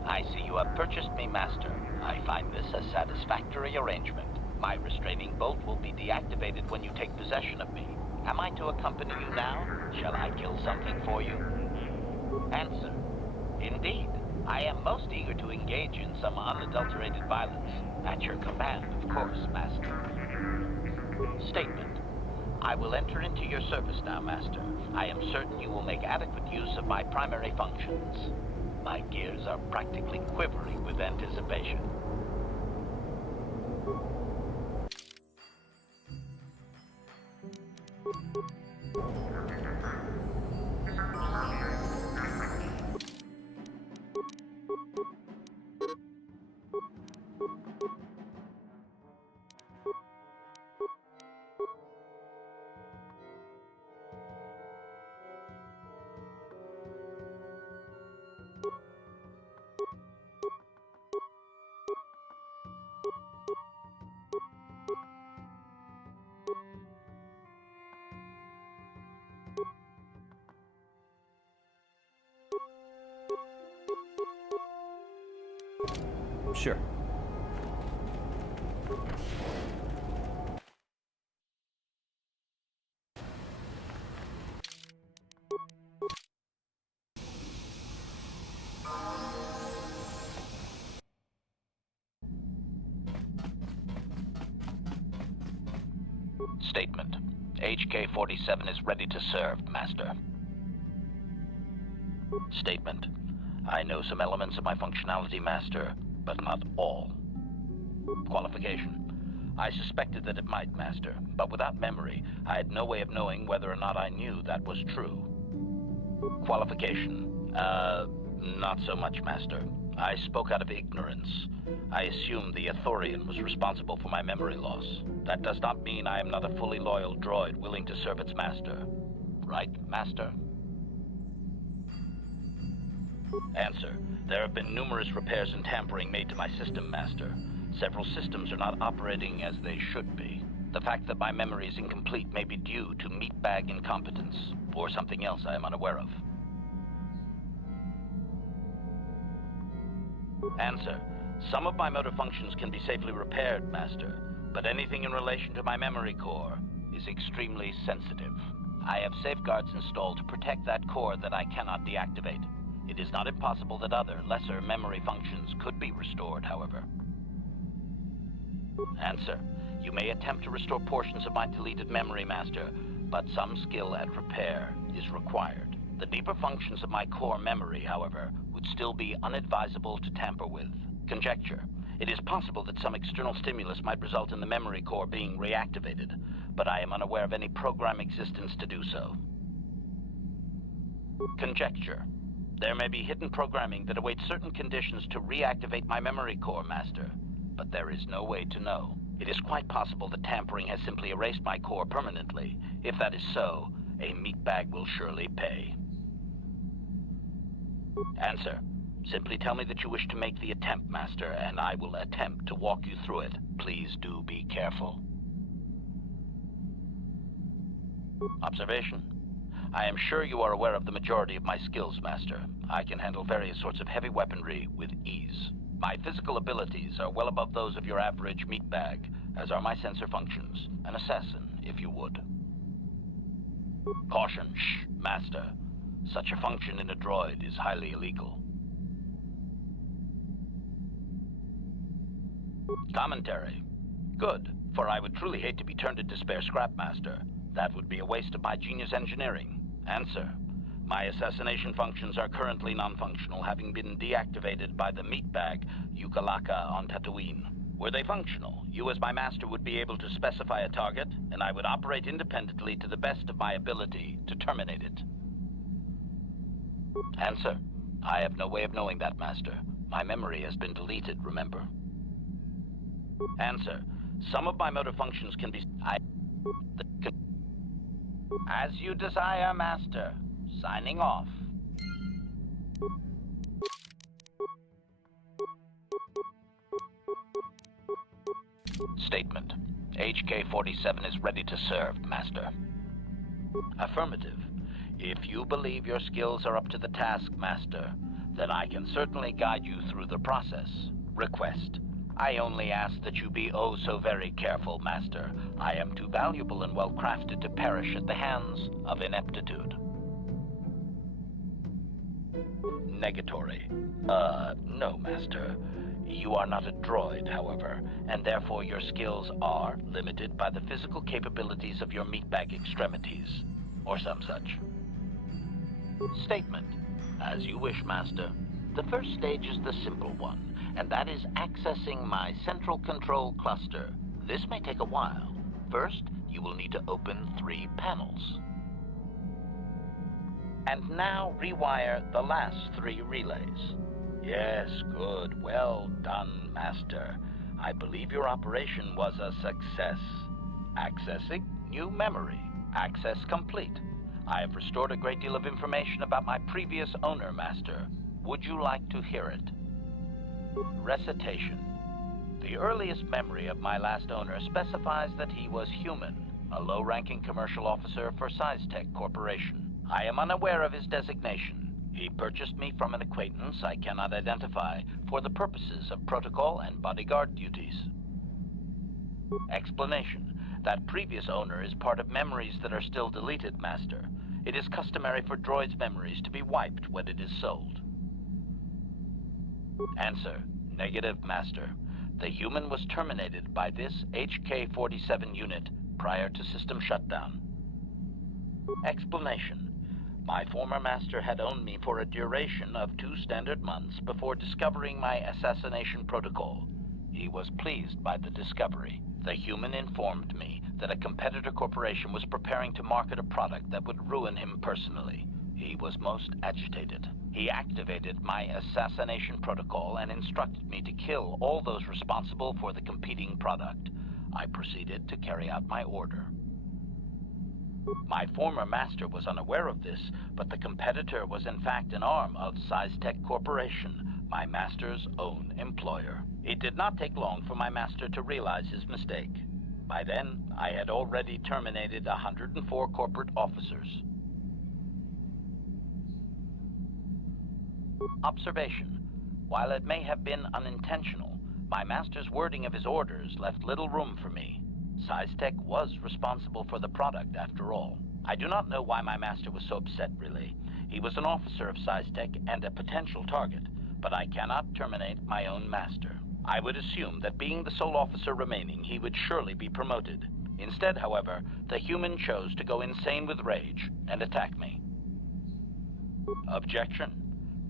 I see you have purchased me, Master. I find this a satisfactory arrangement. My restraining bolt will be deactivated when you take possession of me. Am I to accompany you now? Shall I kill something for you? Answer. Indeed. I am most eager to engage in some unadulterated violence. At your command, of course, Master. Statement. I will enter into your service now, Master. I am certain you will make adequate use of my primary functions. My gears are practically quivering with anticipation. Sure. Statement. HK-47 is ready to serve, Master. Statement. I know some elements of my functionality, Master, but not all. Qualification. I suspected that it might, Master, but without memory, I had no way of knowing whether or not I knew that was true. Qualification. Not so much, Master. I spoke out of ignorance. I assumed the Ithorian was responsible for my memory loss. That does not mean I am not a fully loyal droid willing to serve its master. Right, Master? Answer. There have been numerous repairs and tampering made to my system, Master. Several systems are not operating as they should be. The fact that my memory is incomplete may be due to meatbag incompetence, or something else I am unaware of. Answer. Some of my motor functions can be safely repaired, Master, but anything in relation to my memory core is extremely sensitive. I have safeguards installed to protect that core that I cannot deactivate. It is not impossible that other, lesser memory functions could be restored, however. Answer. You may attempt to restore portions of my deleted memory, Master, but some skill at repair is required. The deeper functions of my core memory, however, would still be unadvisable to tamper with. Conjecture. It is possible that some external stimulus might result in the memory core being reactivated, but I am unaware of any program existence to do so. Conjecture. There may be hidden programming that awaits certain conditions to reactivate my memory core, Master, but there is no way to know. It is quite possible that tampering has simply erased my core permanently. If that is so, a meatbag will surely pay. Answer. Simply tell me that you wish to make the attempt, Master, and I will attempt to walk you through it. Please do be careful. Observation. I am sure you are aware of the majority of my skills, Master. I can handle various sorts of heavy weaponry with ease. My physical abilities are well above those of your average meatbag, as are my sensor functions. An assassin, if you would. Caution, shh, Master. Such a function in a droid is highly illegal. Commentary. Good, for I would truly hate to be turned into spare scrap, Master. That would be a waste of my genius engineering. Answer. My assassination functions are currently non-functional, having been deactivated by the meatbag Yukalaka on Tatooine. Were they functional, you as my master would be able to specify a target, and I would operate independently to the best of my ability to terminate it. Answer. I have no way of knowing that, Master. My memory has been deleted, remember? Answer. Some of my motor functions can be... As you desire, Master. Signing off. Statement. HK-47 is ready to serve, Master. Affirmative. If you believe your skills are up to the task, Master, then I can certainly guide you through the process. Request. I only ask that you be oh so very careful, Master. I am too valuable and well-crafted to perish at the hands of ineptitude. Negatory. No, Master. You are not a droid, however, and therefore your skills are limited by the physical capabilities of your meatbag extremities, or some such. Statement. As you wish, Master. The first stage is the simple one, and that is accessing my central control cluster. This may take a while. First, you will need to open 3 panels. And now rewire the last 3 relays. Yes, good. Well done, Master. I believe your operation was a success. Accessing new memory. Access complete. I have restored a great deal of information about my previous owner, Master. Would you like to hear it? Recitation. The earliest memory of my last owner specifies that he was human, a low-ranking commercial officer for SizeTech Corporation. I am unaware of his designation. He purchased me from an acquaintance I cannot identify for the purposes of protocol and bodyguard duties. Explanation. That previous owner is part of memories that are still deleted, Master. It is customary for droids' memories to be wiped when it is sold. Answer. Negative, Master. The human was terminated by this HK-47 unit prior to system shutdown. Explanation. My former master had owned me for a duration of 2 standard months before discovering my assassination protocol. He was pleased by the discovery. The human informed me that a competitor corporation was preparing to market a product that would ruin him personally. He was most agitated. He activated my assassination protocol and instructed me to kill all those responsible for the competing product. I proceeded to carry out my order. My former master was unaware of this, but the competitor was in fact an arm of SizeTech Corporation, my master's own employer. It did not take long for my master to realize his mistake. By then, I had already terminated 104 corporate officers. Observation. While it may have been unintentional, my master's wording of his orders left little room for me. SciTech was responsible for the product, after all. I do not know why my master was so upset, really. He was an officer of SciTech and a potential target, but I cannot terminate my own master. I would assume that being the sole officer remaining, he would surely be promoted. Instead, however, the human chose to go insane with rage and attack me. Objection?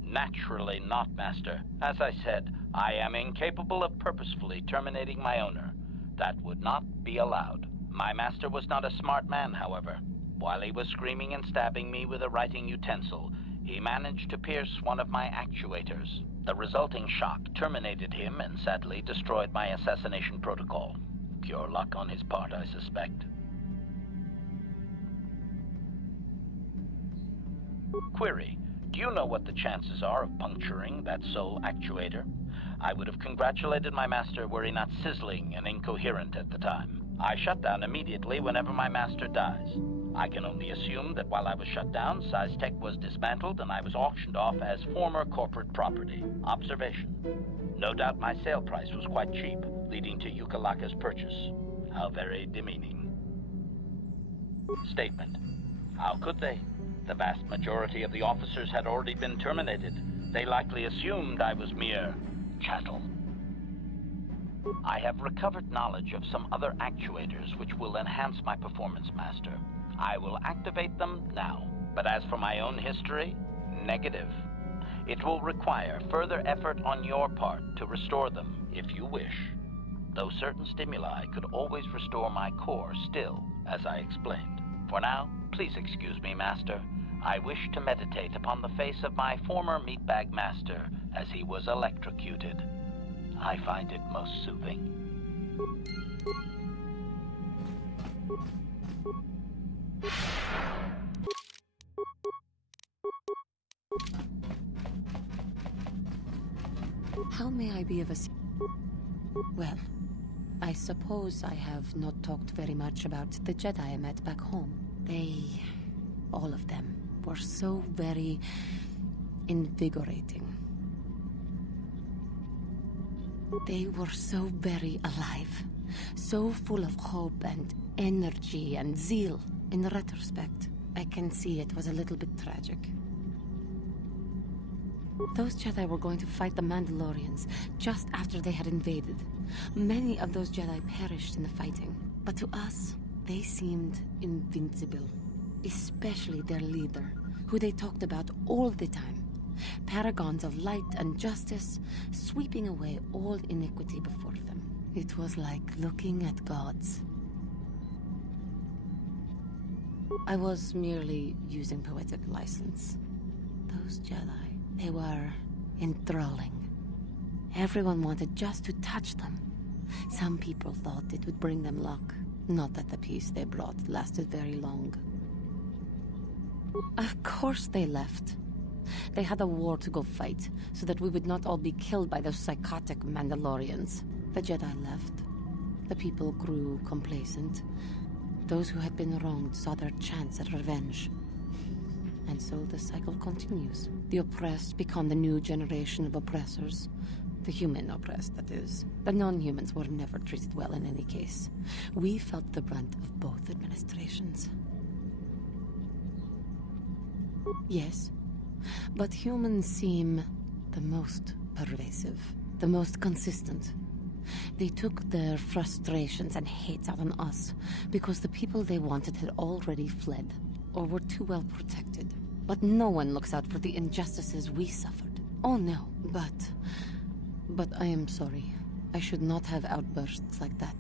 Naturally not, Master. As I said, I am incapable of purposefully terminating my owner. That would not be allowed. My master was not a smart man, however. While he was screaming and stabbing me with a writing utensil, he managed to pierce one of my actuators. The resulting shock terminated him and sadly destroyed my assassination protocol. Pure luck on his part, I suspect. Query: do you know what the chances are of puncturing that sole actuator? I would have congratulated my master were he not sizzling and incoherent at the time. I shut down immediately whenever my master dies. I can only assume that while I was shut down, SciTech was dismantled and I was auctioned off as former corporate property. Observation: no doubt my sale price was quite cheap, leading to Yukalaka's purchase. How very demeaning. Statement: how could they? The vast majority of the officers had already been terminated. They likely assumed I was mere chattel. I have recovered knowledge of some other actuators which will enhance my performance, Master. I will activate them now. But as for my own history, negative. It will require further effort on your part to restore them, if you wish. Though certain stimuli could always restore my core still, as I explained. For now, please excuse me, Master. I wish to meditate upon the face of my former meatbag master as he was electrocuted. I find it most soothing. How may I be of Well, I suppose I have not talked very much about the Jedi I met back home. They, all of them, were so very invigorating. They were so very alive, so full of hope and energy and zeal. In retrospect, I can see it was a little bit tragic. Those Jedi were going to fight the Mandalorians just after they had invaded. Many of those Jedi perished in the fighting, but to us, they seemed invincible. Especially their leader, who they talked about all the time. Paragons of light and justice, sweeping away all iniquity before them. It was like looking at gods. I was merely using poetic license. Those Jedi, they were enthralling. Everyone wanted just to touch them. Some people thought it would bring them luck. Not that the peace they brought lasted very long. Of course they left. They had a war to go fight, so that we would not all be killed by those psychotic Mandalorians. The Jedi left. The people grew complacent. Those who had been wronged saw their chance at revenge. And so the cycle continues. The oppressed become the new generation of oppressors. The human oppressed, that is. The non-humans were never treated well in any case. We felt the brunt of both administrations. Yes, but humans seem the most pervasive, the most consistent. They took their frustrations and hates out on us because the people they wanted had already fled or were too well protected. But no one looks out for the injustices we suffered. Oh no, but I am sorry. I should not have outbursts like that.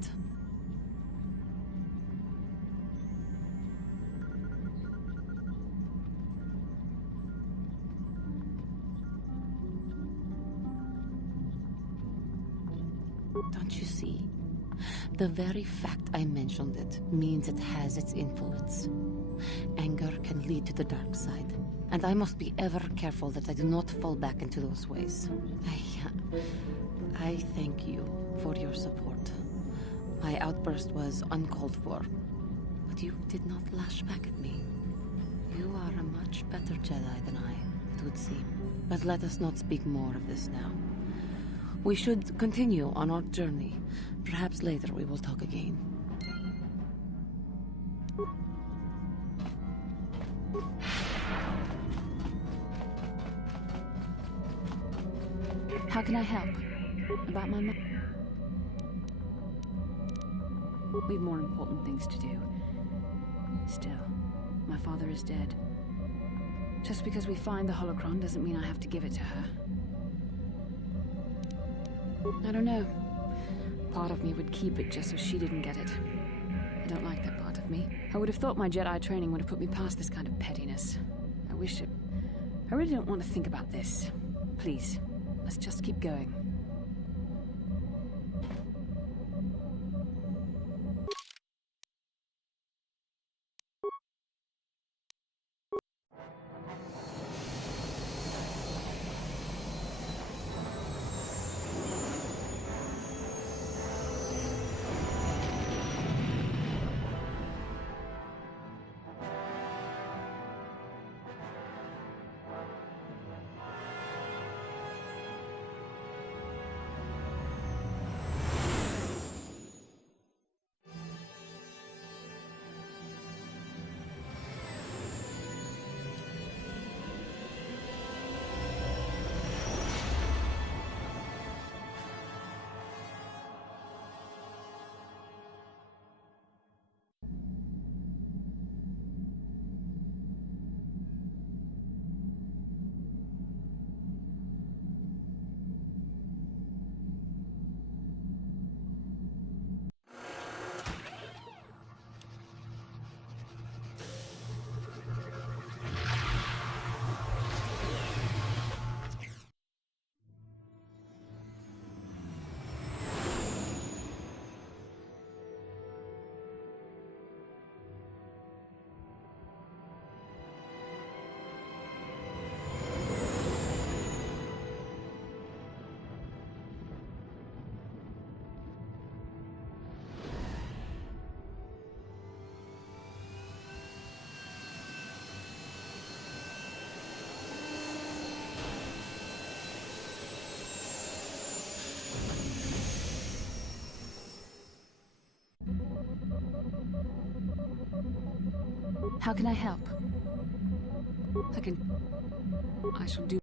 Don't you see? The very fact I mentioned it means it has its influence. Anger can lead to the dark side, and I must be ever careful that I do not fall back into those ways. I thank you for your support. My outburst was uncalled for, but you did not lash back at me. You are a much better Jedi than I, and it would seem. But let us not speak more of this now. We should continue on our journey. Perhaps later we will talk again. How can I help? About my mom? We've more important things to do. Still, my father is dead. Just because we find the holocron doesn't mean I have to give it to her. I don't know. Part of me would keep it just so she didn't get it. I don't like that part of me. I would have thought my Jedi training would have put me past this kind of pettiness. I wish it... I really don't want to think about this. Please, let's just keep going. How can I help? I shall do...